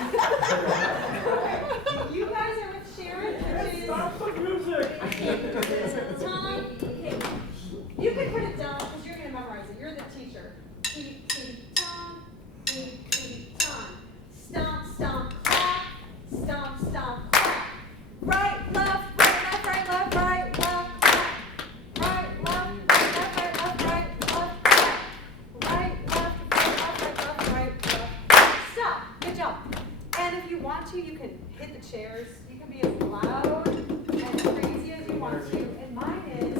You guys are with Sharon, which is Tom. Okay. You can put it down because you're going to memorize it. You're the teacher. T-T-Tom, T-T-Tom. Stomp, stomp, clap. Stomp, stomp, clap. Right, left, right, left, right, left, right, left, clap. Right, left, right, left, right, left, clap. Right, left, right, left. Stop. Good job. And if you want to, you can hit the chairs. You can be as loud and crazy as you want to. And mine is.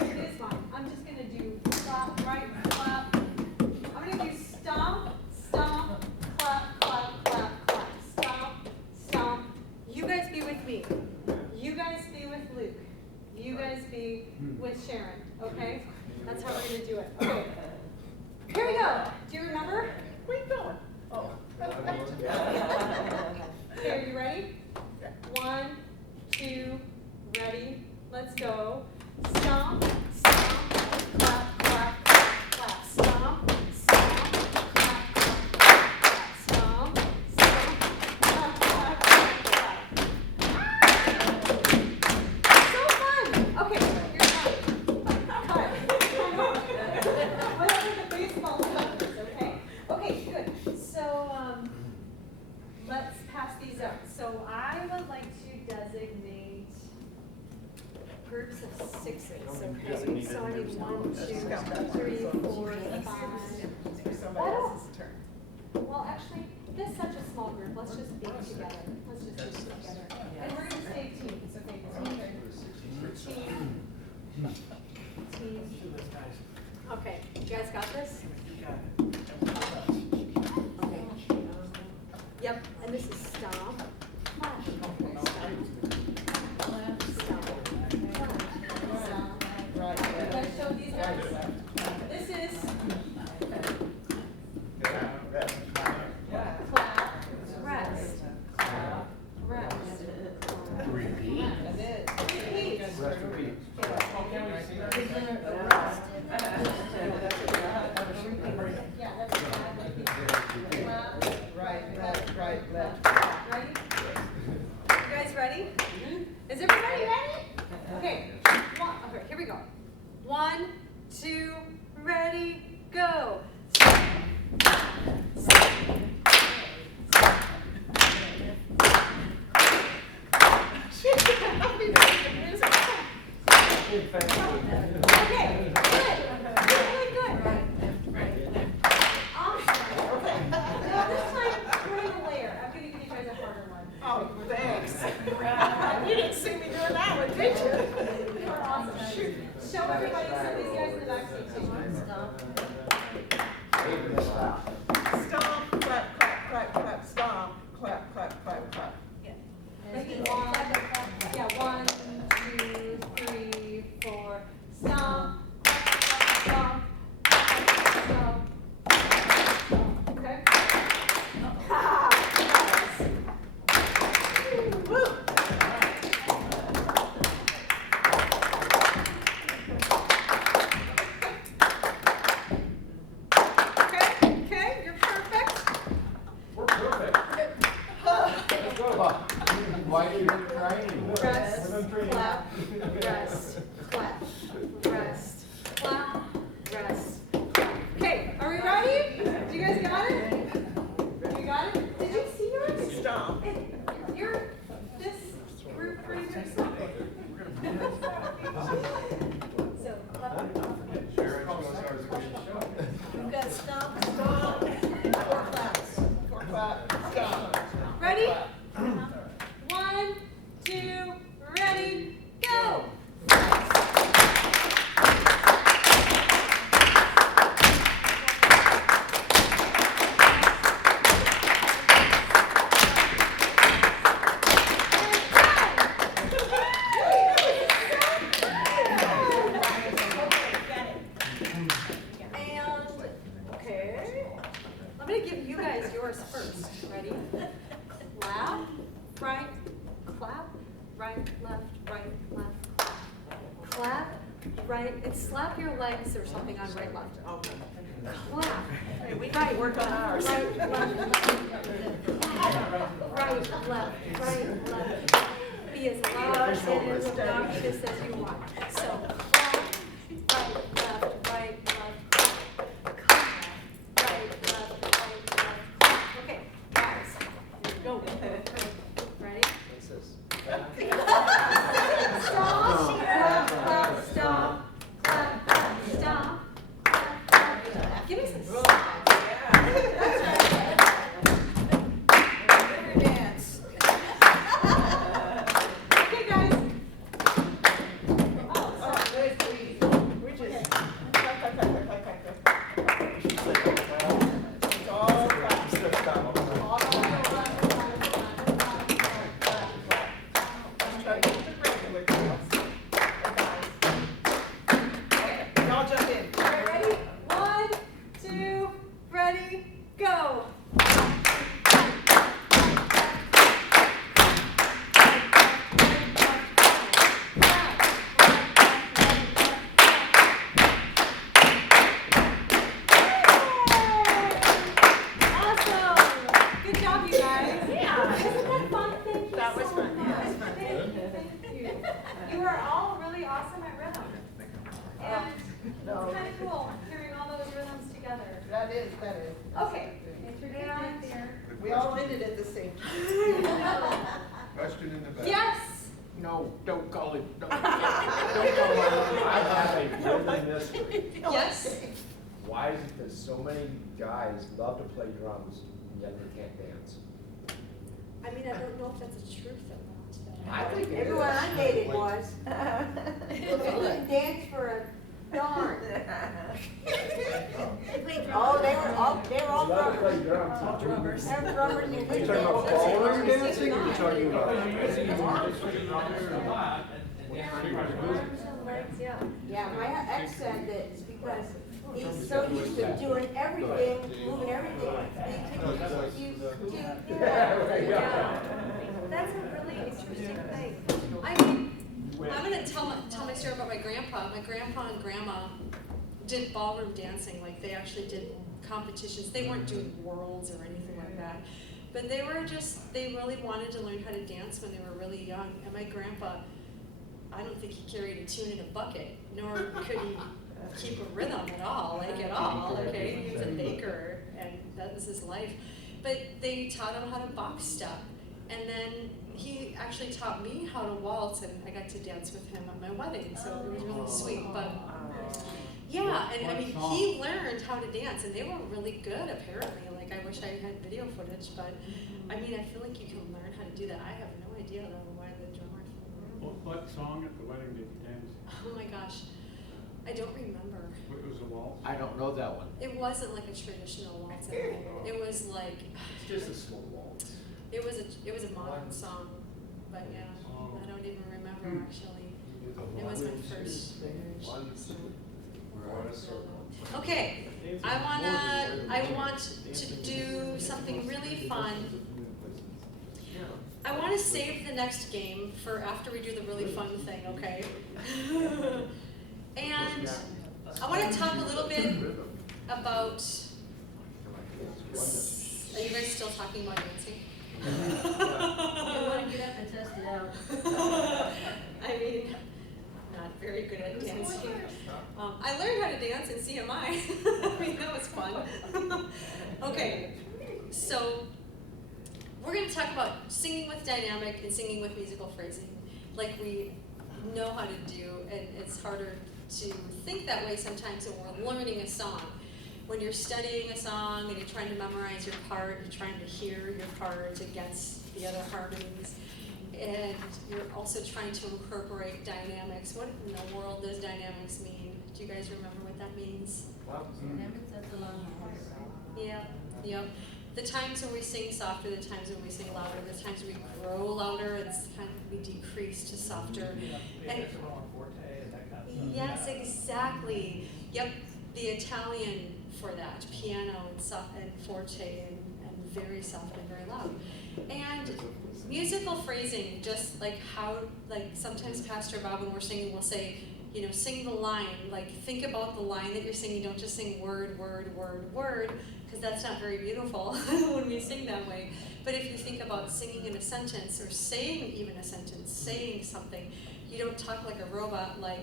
It is mine. I'm just going to do clap, right, clap. I'm going to do stomp, stomp, clap, clap, clap, clap. Stomp, stomp. You guys be with me. You guys be with Luke. You guys be with Sharon. Okay? That's how we're going to do it. Okay. Here we go. Do you remember? Where are you going? Oh. Okay, are you ready? 1, 2, ready. Let's go. Stomp, stomp, clap, clap, clap, clap. Stomp, stomp, clap, clap, clap. Stomp, stomp, clap, clap, clap, clap. So fun. Okay, you're done. Cut. Whatever the baseball stuff is, okay? Okay, good. So, let's pass these up. So I would like to designate groups of 6s, okay? So I need 1, 2, 3, 4, 5. For somebody else's turn. Well, actually, this is such a small group. Let's just be together. Let's just be together. And we're gonna say teams, okay? Team. Okay, you guys got this? Okay. Yep, and this is stomp. Clap. Right, You guys show these guys? This is clap, rest, clap, rest. Repeat. Repeat. Rest repeat. Yeah, that's exactly. right, left, right, left. Ready? You guys ready? Is everybody ready? Okay, okay, here we go. 1, 2, ready, go. Okay, good. Awesome. Okay. Now this time, we're in a layer. I'm gonna give you guys a harder one. Oh, thanks. You didn't see me doing that one, did you? You are awesome. Show everybody, some of these guys in the back seat too. Stomp, clap, clap, clap, clap, stomp, clap, clap, clap, clap. Maybe 1, yeah, 1, 2, 3, 4. Stomp, stomp, stomp. Okay. Woo. Okay, you're perfect. We're perfect. Let's go. Why are you training? Rest, clap, rest, clap, rest, clap, rest, clap. Okay, are we ready? You guys got it? You got it? Did you see yours? Stomp. You're this group for you something. So, clap. We've got stomp, Stomp, four claps, four claps, stomp. ready? 1, 2, ready, go! Okay, I'm gonna give you guys yours first. Ready? Clap, right, clap, right, left, clap. Clap, right, and slap your legs or something on right, left. Clap. We can work on ours. Right, left, right, left. Be as loud and as obnoxious as you want. So, clap, right, left, clap. Right, left, clap. Okay, guys, go. Ready? Stomp, clap, clap, stomp, clap, clap, stomp, clap, clap. Give me some stomp. That's right. Dance. Okay, guys. Oh, Oh, sorry. we just, clap, clap, clap, clap, clap, clap, clap. It's all claps. All clap, clap, clap, clap, clap. Try to keep it regular, girls. Okay, y'all jump in. All right, ready? 1, 2, ready, go. Awesome. Good job, you guys. Yeah. Isn't that fun? Thank you That was so fun. much. Yeah, it was fun. Thank you. You are all really awesome at rhythm. And it's kind of cool hearing all those rhythms together. That is. Okay. And We all did it at the same time. Question in the back. yes. No, don't call it, don't. I have a rhythm mystery. Yes? Why is it that so many guys love to play drums and yet they can't dance? I mean, I don't know if that's a truth or not. I think it is. Everyone I dated was. They couldn't dance for a darn. Oh, they were all They love to play drummers. drums. Drummers. They're drummers and Are you good talking about dancers. ballroom dancing or are you talking Yeah. Yeah, my ex said that it's because he's so used to doing everything, moving everything. Yeah. That's a really interesting thing. I mean, I'm gonna tell my story about my grandpa. My grandpa and grandma did ballroom dancing, like they actually did competitions. They weren't doing worlds or anything like that. But they really wanted to learn how to dance when they were really young. And my grandpa, I don't think he carried a tune in a bucket, nor could he keep a rhythm at all, okay? He was a baker, and that was his life. But they taught him how to box step. And then he actually taught me how to waltz, and I got to dance with him at my wedding, so it was really sweet. But yeah, and I mean, he learned how to dance, and they were really good, apparently. Like, I wish I had video footage, but I mean, I feel like you can learn how to do that. I have no idea, though, why the drummer. What song at the wedding did you dance? Oh my gosh, I don't remember. It was a waltz? I don't know that one. It wasn't like a traditional waltz. It was like, It's just a slow waltz. it was a modern song, but yeah, I don't even remember actually. It was my first. Okay, I want to do something really fun. I want to save the next game for after we do the really fun thing, okay? And I want to talk a little bit about, are you guys still talking about dancing? You want to get up and test it out. I mean, not very good at dancing. I learned how to dance in CMI. I mean, that was fun. Okay, so we're going to talk about singing with dynamic and singing with musical phrasing, like we know how to do, and it's harder to think that way sometimes when we're learning a song. When you're studying a song and you're trying to memorize your part, you're trying to hear your part against the other harmonies, and you're also trying to incorporate dynamics. What in the world does dynamics mean? Do you guys remember what that means? Dynamics, that's a long part, right? Yeah. The times when we sing softer, the times when we sing louder, the times we grow louder, it's kind of, we decrease to softer. And yes, exactly. Yep, the Italian for that, piano and soft and forte and very soft and very loud. And musical phrasing, just like how, like sometimes Pastor Bob when we're singing will say, you know, sing the line, like think about the line that you're singing, don't just sing word, word, word, word, because that's not very beautiful when we sing that way. But if you think about singing in a sentence or saying even a sentence, saying something, you don't talk like a robot like,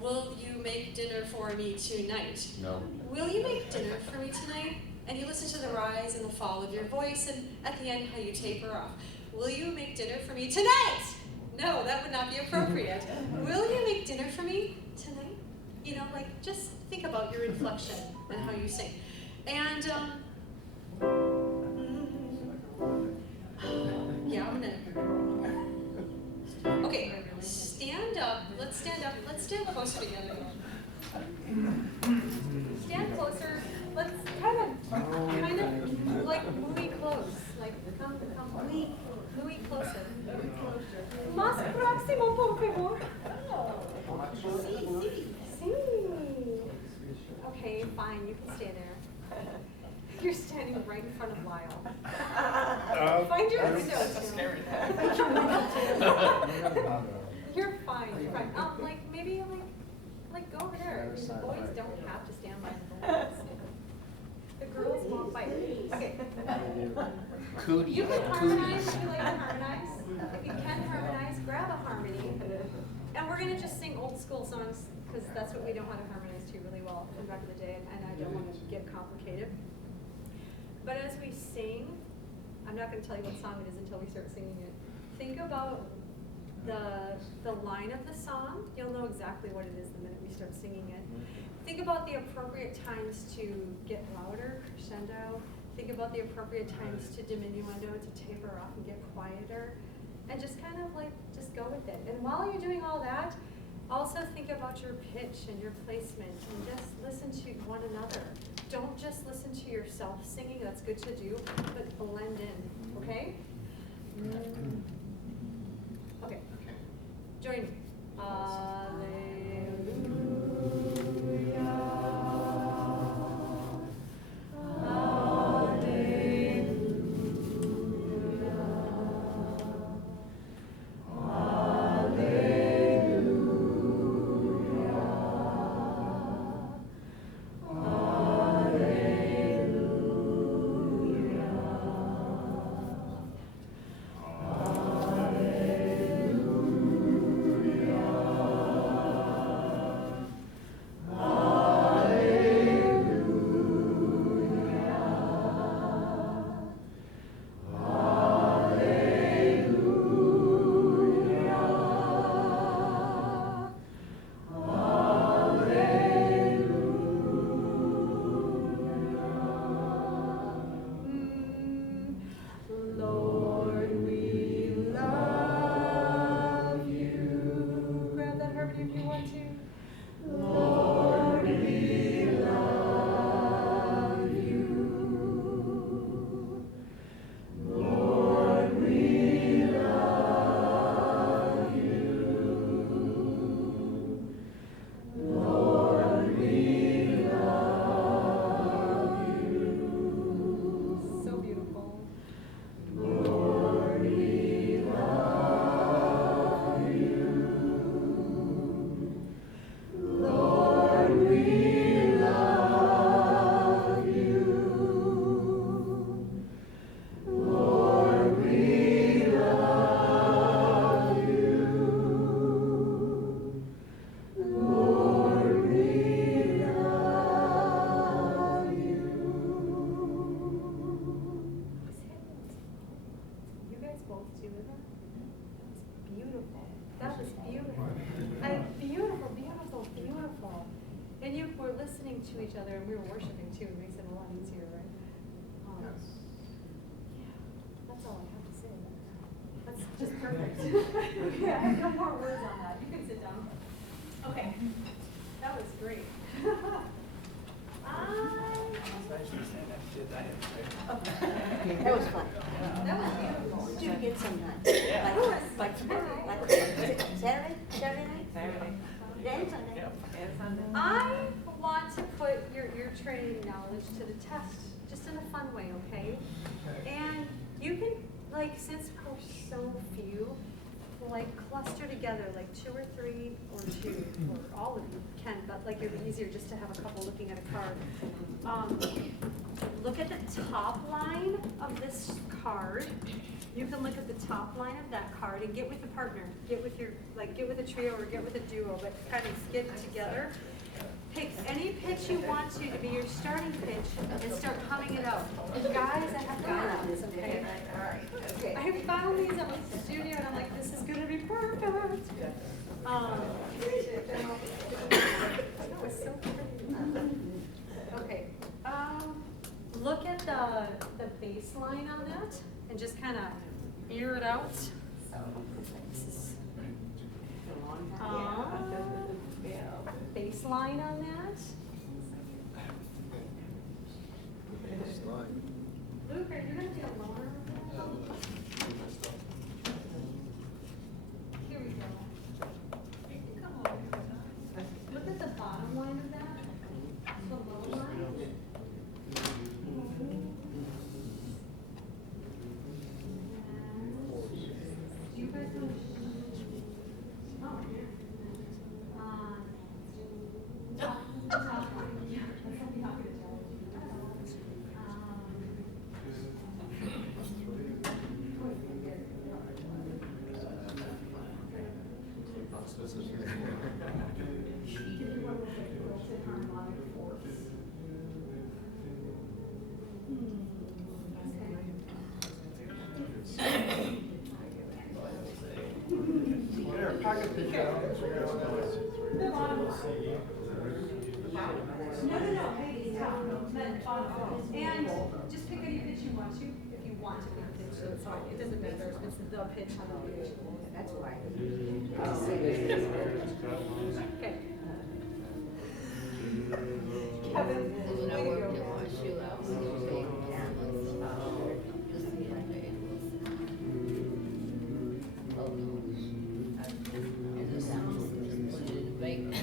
will you make dinner for me tonight? No. Will you make dinner for me tonight? And you listen to the rise and the fall of your voice, and at the end how you taper off. Will you make dinner for me tonight? No, that would not be appropriate. Will you make dinner for me tonight? You know, like just think about your inflection and how you sing. And yeah, I'm gonna. Okay, stand up. Let's stand up. Let's stand closer together. Stand closer. Let's kind of like muy close. Like come muy closer. Más próximo, por favor. Sí. Okay, fine. You can stay there. You're standing right in front of Lyle. Find your windows. You're fine. You're fine. Like maybe like go over there. The boys don't have to stand by the boys. The girls won't fight. Okay. Cootie. You can harmonize if you like to harmonize. If you can harmonize, grab a harmony. And we're gonna just sing old school songs because that's what we know how to harmonize to really well from back in the day, and I don't want to get complicated. But as we sing, I'm not going to tell you what song it is until we start singing it. Think about the line of the song. You'll know exactly what it is the minute we start singing it. Think about the appropriate times to get louder, crescendo. Think about the appropriate times to diminuendo, to taper off and get quieter. And just kind of like, just go with it. And while you're doing all that, also think about your pitch and your placement and just listen to one another. Don't just listen to yourself singing, that's good to do, but blend in, okay? Okay, join me. Lord, we love you. Grab that harmony if you want to. Lord, we love you. Lord, we love you. Lord, we love you. So beautiful. Lord, we love you. Lord, we love you. Lord, we love you. Lord, we love you. You guys both do that? That was beautiful. Beautiful, beautiful, beautiful. And you were listening to each other and we were worshiping too. It makes it a lot easier, right? Yeah, that's all I have to say. That's just perfect. Okay, I have no more words on that. You can sit down. Okay, that was great. That was fun. That was beautiful. Do it again sometime. Yeah. Like tomorrow, like Saturday night? Saturday. Yeah, and Sunday. I want to put your training knowledge to the test, just in a fun way, okay? And you can, like, since we're so few, like cluster together, like 2 or 3 or 2, or all of you can, but like it'd be easier just to have a couple looking at a card. Look at the top line of this card. You can look at the top line of that card and get with a partner. Get with your, like, get with a trio or get with a duo, but kind of get together. Pick any pitch you want to be your starting pitch and start humming it out. Guys, I have got this, okay? Okay. I found these at the studio and I'm like, this is gonna be perfect. That was so pretty. Okay. Look at the bass line on that and just kind of ear it out. Bass line on that. Luke, are you gonna be alone? Here we go. You can come over. Look at the bottom line of that. The low line. Do you guys know? Oh, here. Top line. Yeah, that's something I'm gonna tell you. can pick it up and figure out what that is. No, hey, stop. And just pick any pitch you want to, if you want to pick a pitch, so it's fine, it doesn't matter if it's the pitch on the pitch. That's why. Okay. Kevin, When I way to worked go. in my shoe, I was using cameras, to see how they was. And the sound system, put it in the baking.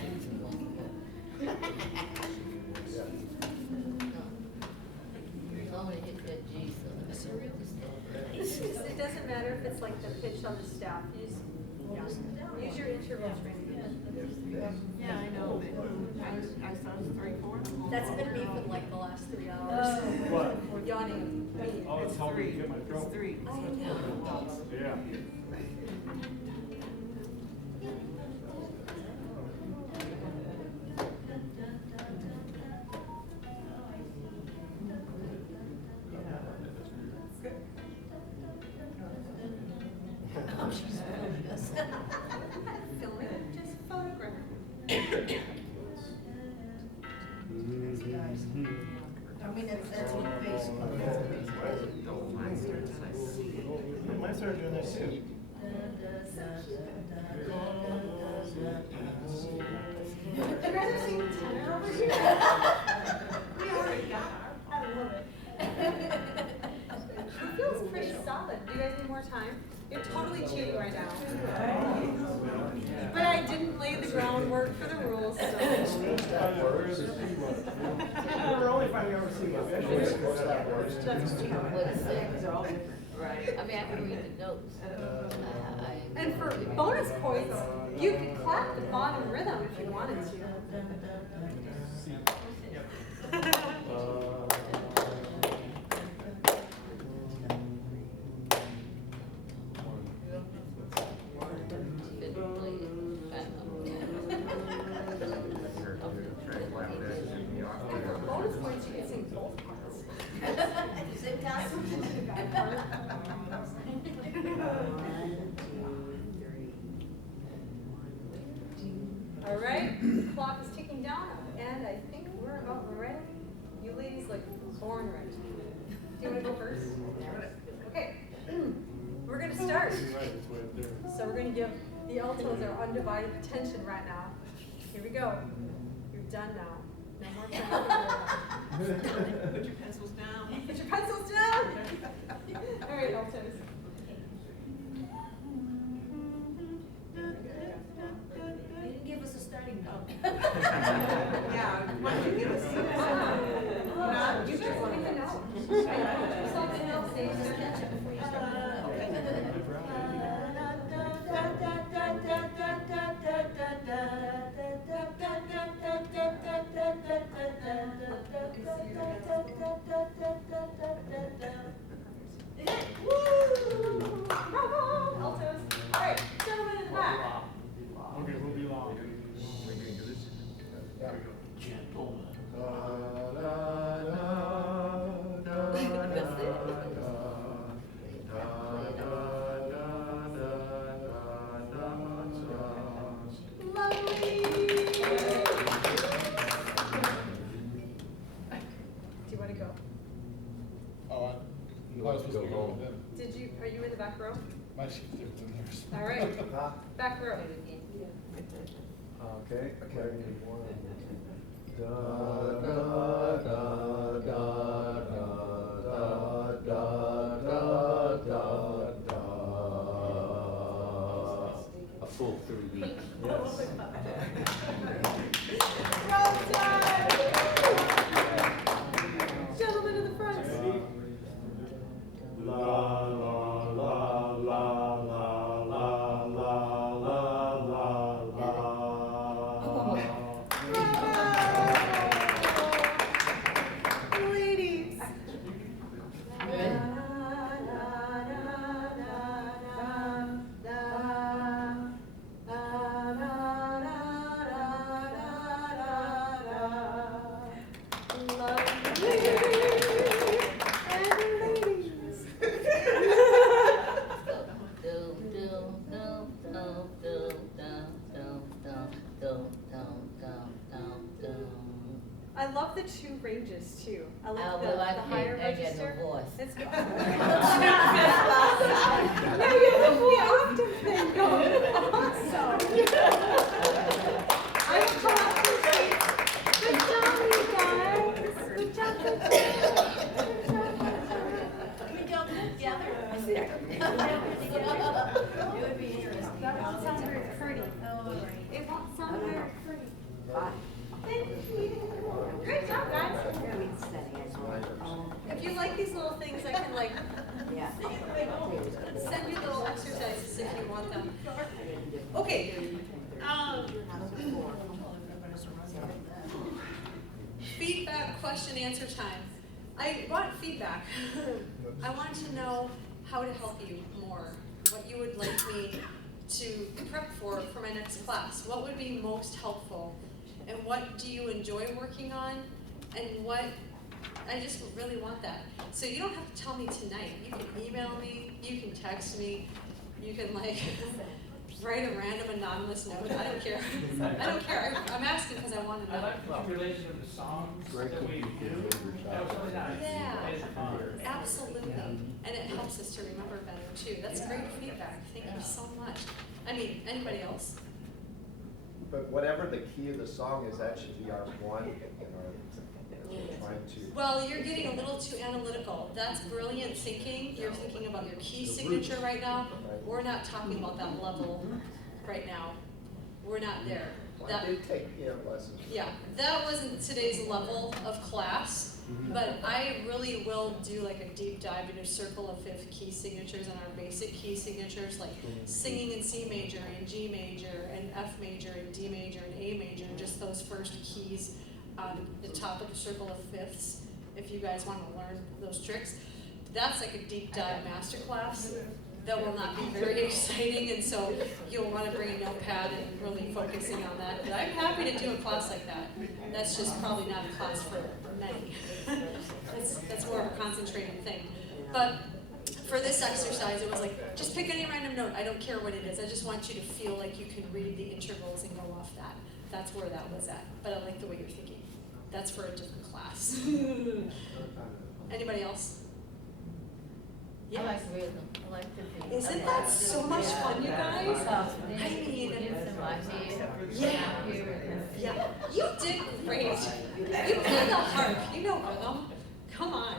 Only hit that G, so that's a real stuff. It doesn't matter if it's like the pitch on the staff, use your interval training. Yeah, I know, but I saw it's 3-4. That's been me for like the last 3 hours. What? Yawning. Oh, it's helping me get my throat. It's 3. I know. Yeah. Filming, just photograph. I mean, that's what Facebook Mine started doing that too. You guys are seeing tenor over here? We already got our, I love it. It feels pretty solid. Do you guys need more time? You're totally cheating right now. But I didn't lay the groundwork for the rules, so. We're only finding out see what What's that word? That's cheating. What is that? are all different. Right. I mean, I can read the notes. And for bonus points, you could clap the bottom rhythm if you wanted to. And for bonus points, you can sing both parts. Is it All right, the clock is ticking down, and I think we're about ready. You ladies look born ready. Do you want to go first? Okay, we're going to start. Right, it's right there. So we're going to give the altos our undivided attention right now. Here we go. You're done now. No more time. Put your pencils down. Put your pencils down. All right, altos. You didn't give us a starting note. Yeah, why don't you give us some? You guys want to know. Put something else, Dave. Just catch it before you start. Bravo, altos. All right, gentlemen in the back. Okay, we'll be long. Lovely. Do you want to go? Oh, I was supposed to be going with them. Did you, are you in the back row? My shift is in theirs. All right, back row. Okay, carry one. Da, da, da, da, da, da, da, da, da. A full 3 weeks. Yes. Well done. Gentlemen in the front. La, la, la, la, la, la, la, la, la, la. Ladies. love the two ranges too. I I like would the like higher the egg and register. the voice. It's good. Maybe the more active thing going on, so. I will come up to say, good job, you guys. Good job, good job. We don't live together. I see. It would be interesting. That won't sound very pretty. Oh, all right. It won't sound very pretty. Bye. Thank you. Great job, guys. If you like these little things, I can like Yeah. send you little exercises if you want them. Okay. Feedback, question, answer time. I want feedback. I want to know how to help you more, what you would like me to prep for my next class. What would be most helpful? And what do you enjoy working on? And what, I just really want that. So you don't have to tell me tonight. You can email me, you can text me, you can like write a random anonymous note. I don't care. I don't care. I'm asking because I want to I know. like the relation of the songs that we do. That was really nice. Yeah. It's fun. Absolutely. And it helps us to remember better too. That's great feedback. Thank you so much. I mean, anybody else? But whatever the key of the song is, that should be our one, in our trying to. Well, you're getting a little too analytical. That's brilliant thinking. You're thinking about your key signature right now. We're not talking about that level right now. We're not there. I That, did take piano lessons. yeah, that wasn't today's level of class, but I really will do like a deep dive into circle of fifth key signatures and our basic key signatures, like singing in C major and G major and F major and D major and A major, and just those first keys on the top of the circle of fifths, if you guys want to learn those tricks. That's like a deep dive masterclass that will not be very exciting, and so you'll want to bring a notepad and really focusing on that. But I'm happy to do a class like that. That's just probably not a class for many. That's more of a concentrated thing. But for this exercise, it was like, just pick any random note. I don't care what it is. I just want you to feel like you can read the intervals and go off that. That's where that was at. But I like the way you're thinking. That's for a different class. Anybody else? I like rhythm. I like the beat. Isn't that so much fun, you guys? I mean, yeah, you did great. You play the harp, you know rhythm. Come on.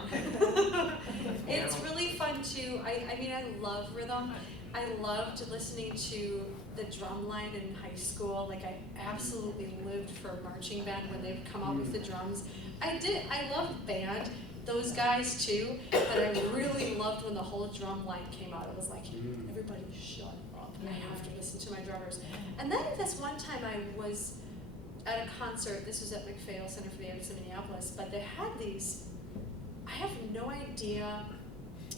It's really fun too. I mean, I love rhythm. I loved listening to the drum line in high school. Like, I absolutely lived for marching band when they'd come out with the drums. I loved band, those guys too, but I really loved when the whole drum line came out. It was like, everybody shut up. I have to listen to my drummers. And then this one time I was at a concert, this was at McPhail Center for the Arts in Minneapolis, but they had these, I have no idea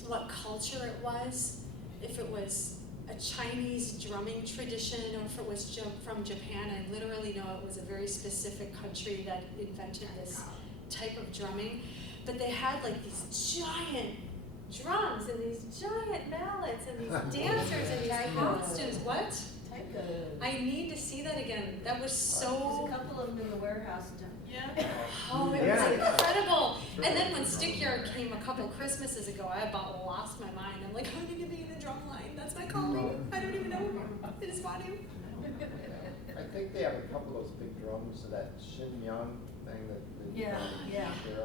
what culture it was, if it was a Chinese drumming tradition or if it was from Japan. I literally know it was a very specific country that invented this type of drumming. But they had like these giant drums and these giant mallets and these dancers and these costumes. What? I need to see that again. That was so. There's a couple of them in the warehouse. Yeah. Oh, it was incredible. And then when Stickyard came a couple Christmases ago, I about lost my mind. I'm like, I need to be in the drum line. That's my calling. I don't even know. I just want to. I think they have a couple of those big drums, that Shenyang thing that. Yeah.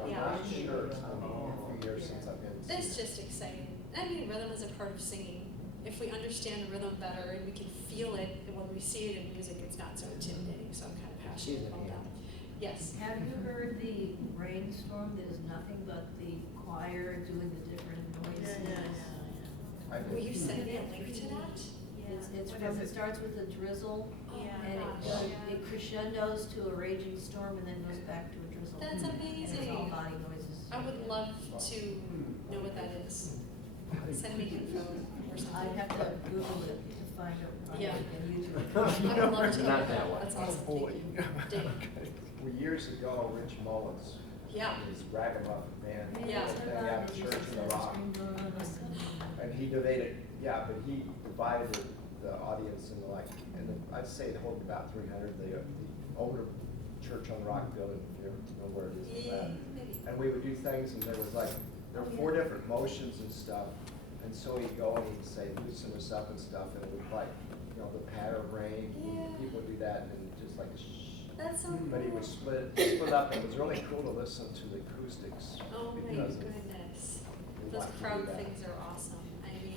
I'm Yeah. not sure, it's been a few years since I've been. That's just exciting. I mean, rhythm is a part of singing. If we understand rhythm better and we can feel it, and when we see it in music, it's not so intimidating. So I'm kind of passionate about that. Yes. Have you heard the rainstorm? There's nothing but the choir doing the different noises. I Will you did. send me a link to that? It starts with a drizzle, Yeah. and it crescendos to a raging storm, and then goes back to a drizzle. That's And it's all amazing. body noises. I would love to know what that is. Send me info or something. I'd have to Google it to find out. Yeah. And YouTube. I would love to know Not that. that one. That's awesome. Thank you. Dave? Well, years ago, Rich Mullins, Yeah. his ragamuffin band, Yeah. they had a church in the rock. And he divided the audience into like, and I'd say it hold about 300. The older Church on Rock building, if you know where it is. in Yeah, that. maybe. And we would do things, and there was like, there were 4 different motions and stuff. And so he'd go and he'd say, loosen us up and stuff, and it would like, you know, the patter of rain. Yeah. People would do that, and then just like, shh. That's so But he cool. would split up, and it was really cool to listen to the acoustics. Oh my because of- goodness. we Those wanted to do crowd that. things are awesome. I mean,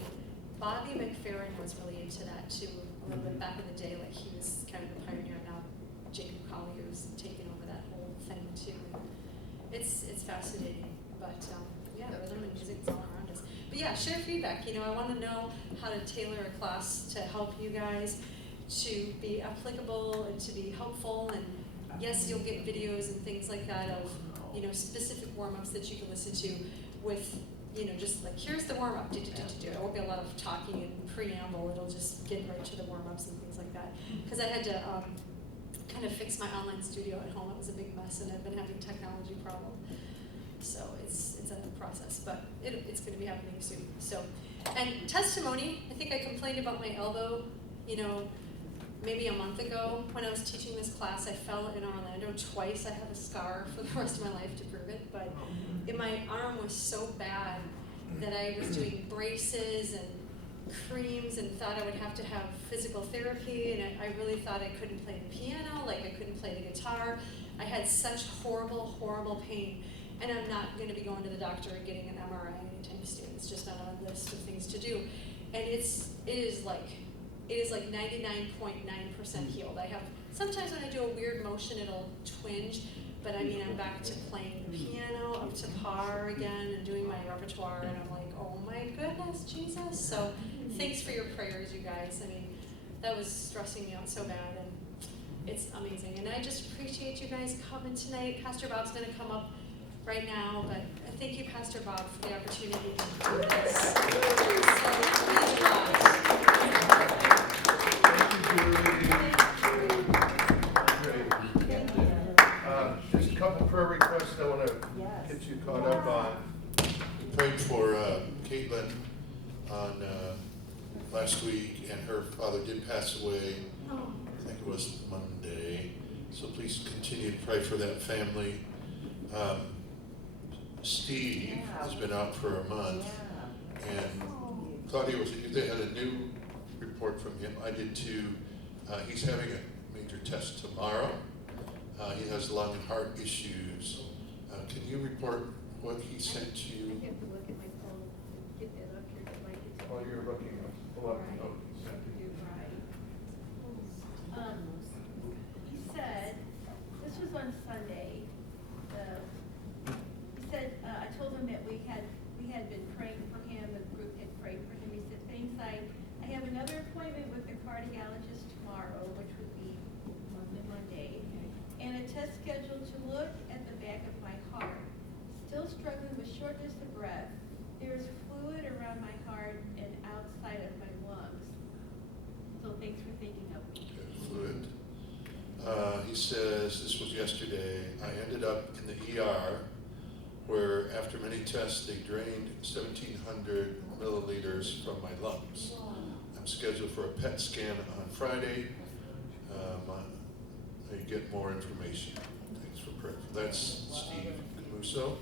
Bobby McFerrin was really into that too, a little bit back in the day, like he was kind of the pioneer. Now Jacob Collier's taken over that whole thing too. It's fascinating, but yeah, rhythm and music is all around us. But yeah, share feedback. You know, I want to know how to tailor a class to help you guys to be applicable and to be helpful. And yes, you'll get videos and things like that of, you know, specific warm-ups that you can listen to with, you know, just like, here's the warm-up. It won't be a lot of talking and preamble. It'll just get right to the warm-ups and things like that. Because I had to kind of fix my online studio at home. It was a big mess, and I've been having technology problems. So it's a process, but it's going to be happening soon. So, and testimony, I think I complained about my elbow, you know, maybe a month ago when I was teaching this class. I fell in Orlando twice. I have a scar for the rest of my life to prove it, but my arm was so bad that I was doing braces and creams and thought I would have to have physical therapy, and I really thought I couldn't play the piano, like I couldn't play the guitar. I had such horrible pain. And I'm not going to be going to the doctor and getting an MRI anytime soon. It's just not on the list of things to do. And it is like 99.9% healed. I have, sometimes when I do a weird motion, it'll twinge, but I mean, I'm back to playing the piano up to par again and doing my repertoire, and I'm like, oh my goodness, Jesus. So thanks for your prayers, you guys. I mean, that was stressing me out so bad, and it's amazing. And I just appreciate you guys coming tonight. Pastor Bob's going to come up right now, but thank you, Pastor Bob, for the opportunity to do this. So, it means a lot. Just a couple prayer requests I want to Yes. get you caught up on. We prayed for Caitlin on last week, and her father did pass away. I think it was Monday. So please continue to pray for that family. Steve has been out for a month, and Claudia they had a new report from him. I did too. He's having a major test tomorrow. He has lung and heart issues. Can you report what he sent you? I have to look at my phone, get that up here, to like it's. While you're looking, pull up the note he sent you. You're right. He said, this was on Sunday, he said, I told him that we had been praying for him, the group had prayed for him. He said things like, I have another appointment with the cardiologist tomorrow, which would be Monday, and a test scheduled to look at the back of my heart. Still struggling with shortness of breath. There is fluid around my heart and outside of my lungs. So thanks for thinking of me. Fluid. He says, this was yesterday, I ended up in the ER where after many tests they drained 1,700 milliliters from my lungs. I'm scheduled for a PET scan on Friday. I get more information. Thanks for prayer. That's Steve Camuso.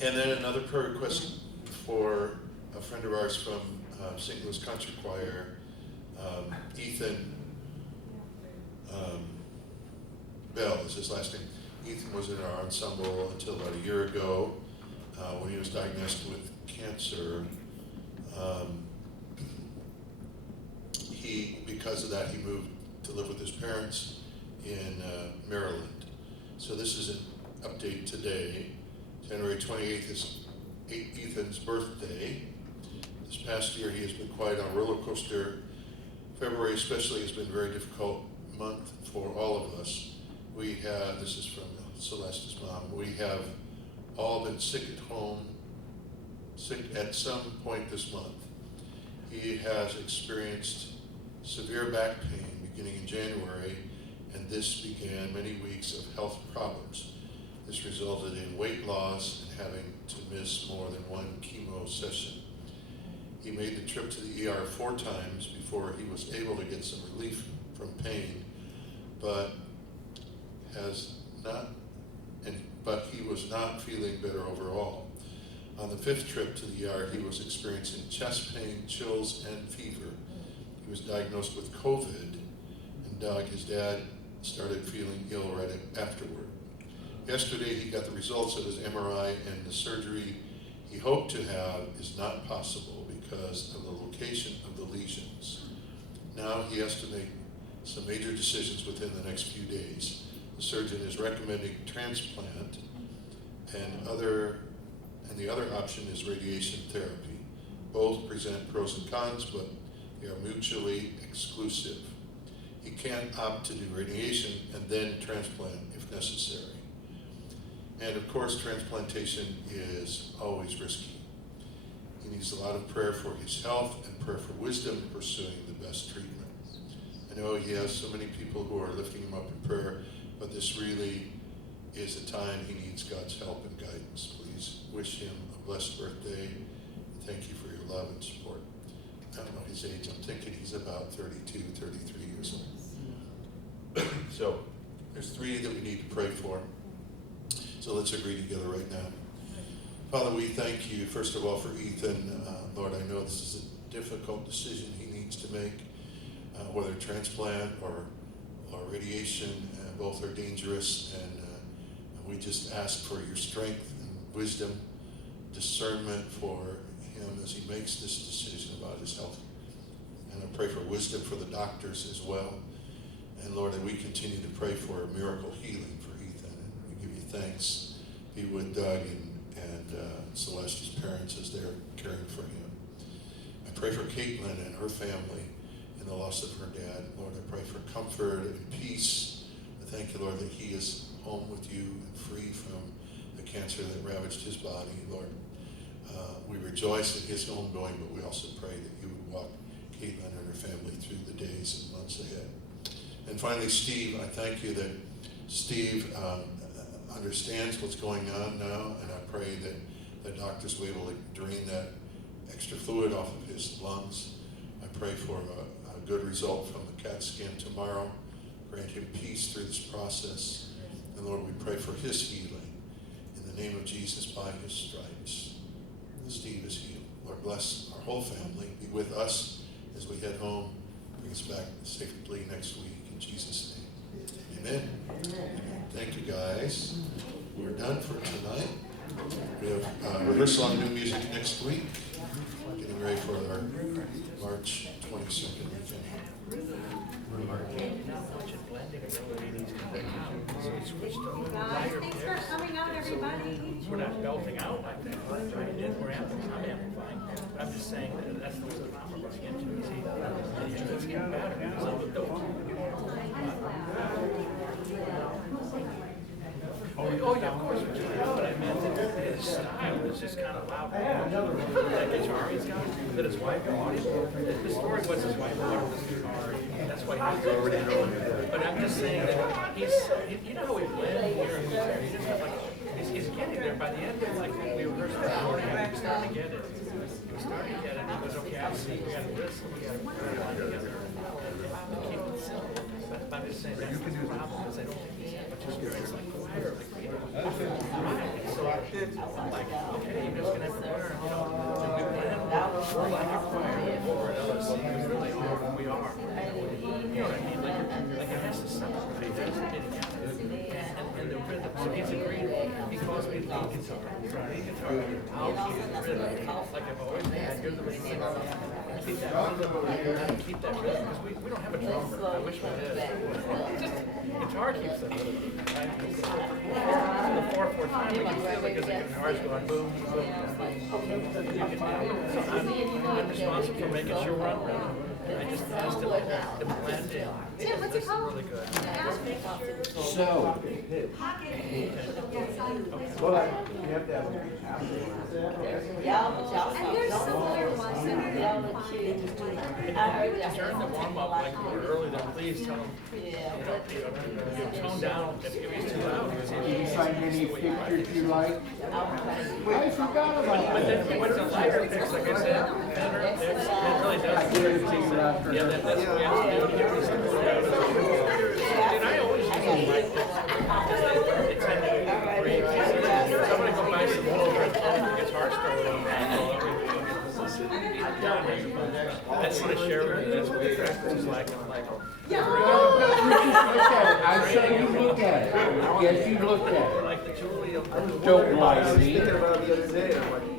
And then another prayer request for a friend of ours from St. Louis Concert Choir, Ethan Bell is his last name. Ethan was in our ensemble until about a year ago when he was diagnosed with cancer. Because of that, he moved to live with his parents in Maryland. So this is an update today. January 28th is Ethan's birthday. This past year he has been quite on a roller coaster. February especially has been a very difficult month for all of us. This is from Celeste's mom, we have all been sick at home, sick at some point this month. He has experienced severe back pain beginning in January, and this began many weeks of health problems. This resulted in weight loss and having to miss more than one chemo session. He made the trip to the ER 4 times before he was able to get some relief from pain. but he was not feeling better overall. On the 5th trip to the ER, he was experiencing chest pain, chills, and fever. He was diagnosed with COVID, and Doug, his dad, started feeling ill right afterward. Yesterday, he got the results of his MRI, and the surgery he hoped to have is not possible because of the location of the lesions. Now he has to make some major decisions within the next few days. The surgeon is recommending transplant, and the other option is radiation therapy. Both present pros and cons, but they are mutually exclusive. He can't opt to do radiation and then transplant if necessary. And of course, transplantation is always risky. He needs a lot of prayer for his health and prayer for wisdom in pursuing the best treatment. I know he has so many people who are lifting him up in prayer, but this really is a time he needs God's help and guidance. Please wish him a blessed birthday. And thank you for your love and support. I don't know his age. I'm thinking he's about 32, 33 years old. So there's 3 that we need to pray for. So let's agree together right now. Father, we thank you, first of all, for Ethan. Lord, I know this is a difficult decision he needs to make, whether transplant or radiation. Both are dangerous, and we just ask for your strength and wisdom, discernment for him as he makes this decision about his health. And I pray for wisdom for the doctors as well. And Lord, that we continue to pray for a miracle healing for Ethan. And we give you thanks. Be with Doug and Celeste's parents as they're caring for him. I pray for Caitlin and her family in the loss of her dad. Lord, I pray for comfort and peace. I thank you, Lord, that he is home with you and free from the cancer that ravaged his body. Lord, we rejoice in his homegoing, but we also pray that you would walk Caitlin and her family through the days and months ahead. And finally, Steve, I thank you that Steve understands what's going on now, and I pray that the doctors will be able to drain that extra fluid off of his lungs. I pray for a good result from the CAT scan tomorrow. Grant him peace through this process. And Lord, we pray for his healing. In the name of Jesus, by his stripes, Steve is healed. Lord, bless our whole family. Be with us as we head home. Bring us back safely next week. In Jesus' name, amen. Thank you, guys. We're done for tonight. We have rehearsal on new music next week. Getting ready for our March 22nd weekend. Guys, thanks for coming out, everybody. We're not belting out like that. We're amplifying. I'm just saying that that's the problem we're running into. See, it's getting better. Oh yeah, of course. But I meant that his style is just kind of loud. That guitar he's got, that his wife bought him. The story was his wife bought him this guitar. That's why he's already known. But I'm just saying that you know how we blend here and there. He just he's getting there. By the end of we rehearsed the morning, he was starting to get it. He was starting to get it. He goes, okay, I'll see. We got to listen. We got to put it all together. Keep it simple. But I'm just saying that's the problem is I don't think he's had much experience like choir, like reading. So I'm like, okay, you're just gonna have to learn, you know, the new plan. We're like a choir over at LSC, we really are who we are. You know what I mean? Like it has to separate, it has to get together. And the rhythm, so he's agreed, he calls me lead guitar. I'll keep the rhythm, like I've always had, you're the lead singer. Keep that rhythm, because we don't have a drummer. I wish we did. Just guitar keeps the rhythm. Right? The 4/4 time, we can feel like as a guitarist going boom, boom, boom. You can so I'm responsible for making sure we're on rhythm. I just asked him to blend in. Tim, what's it called? Really good. So, well, you have to have a And there's similar ones that are During the warm-up, like early, then please tell them, you tone down if he's too loud. Did you find any pictures you like? I forgot about But that. then when the lighter picks, like I said, it really does. Yeah, that's we have to do to get these things out. And I always use them like this. It's like a great piece. So I'm gonna go buy some more guitar store on that's what I share with you. That's what we practice like. I said you look at it. Yes, you looked at it. Like the Julia. Don't lie to me. Thinking about it the other day, I'm like,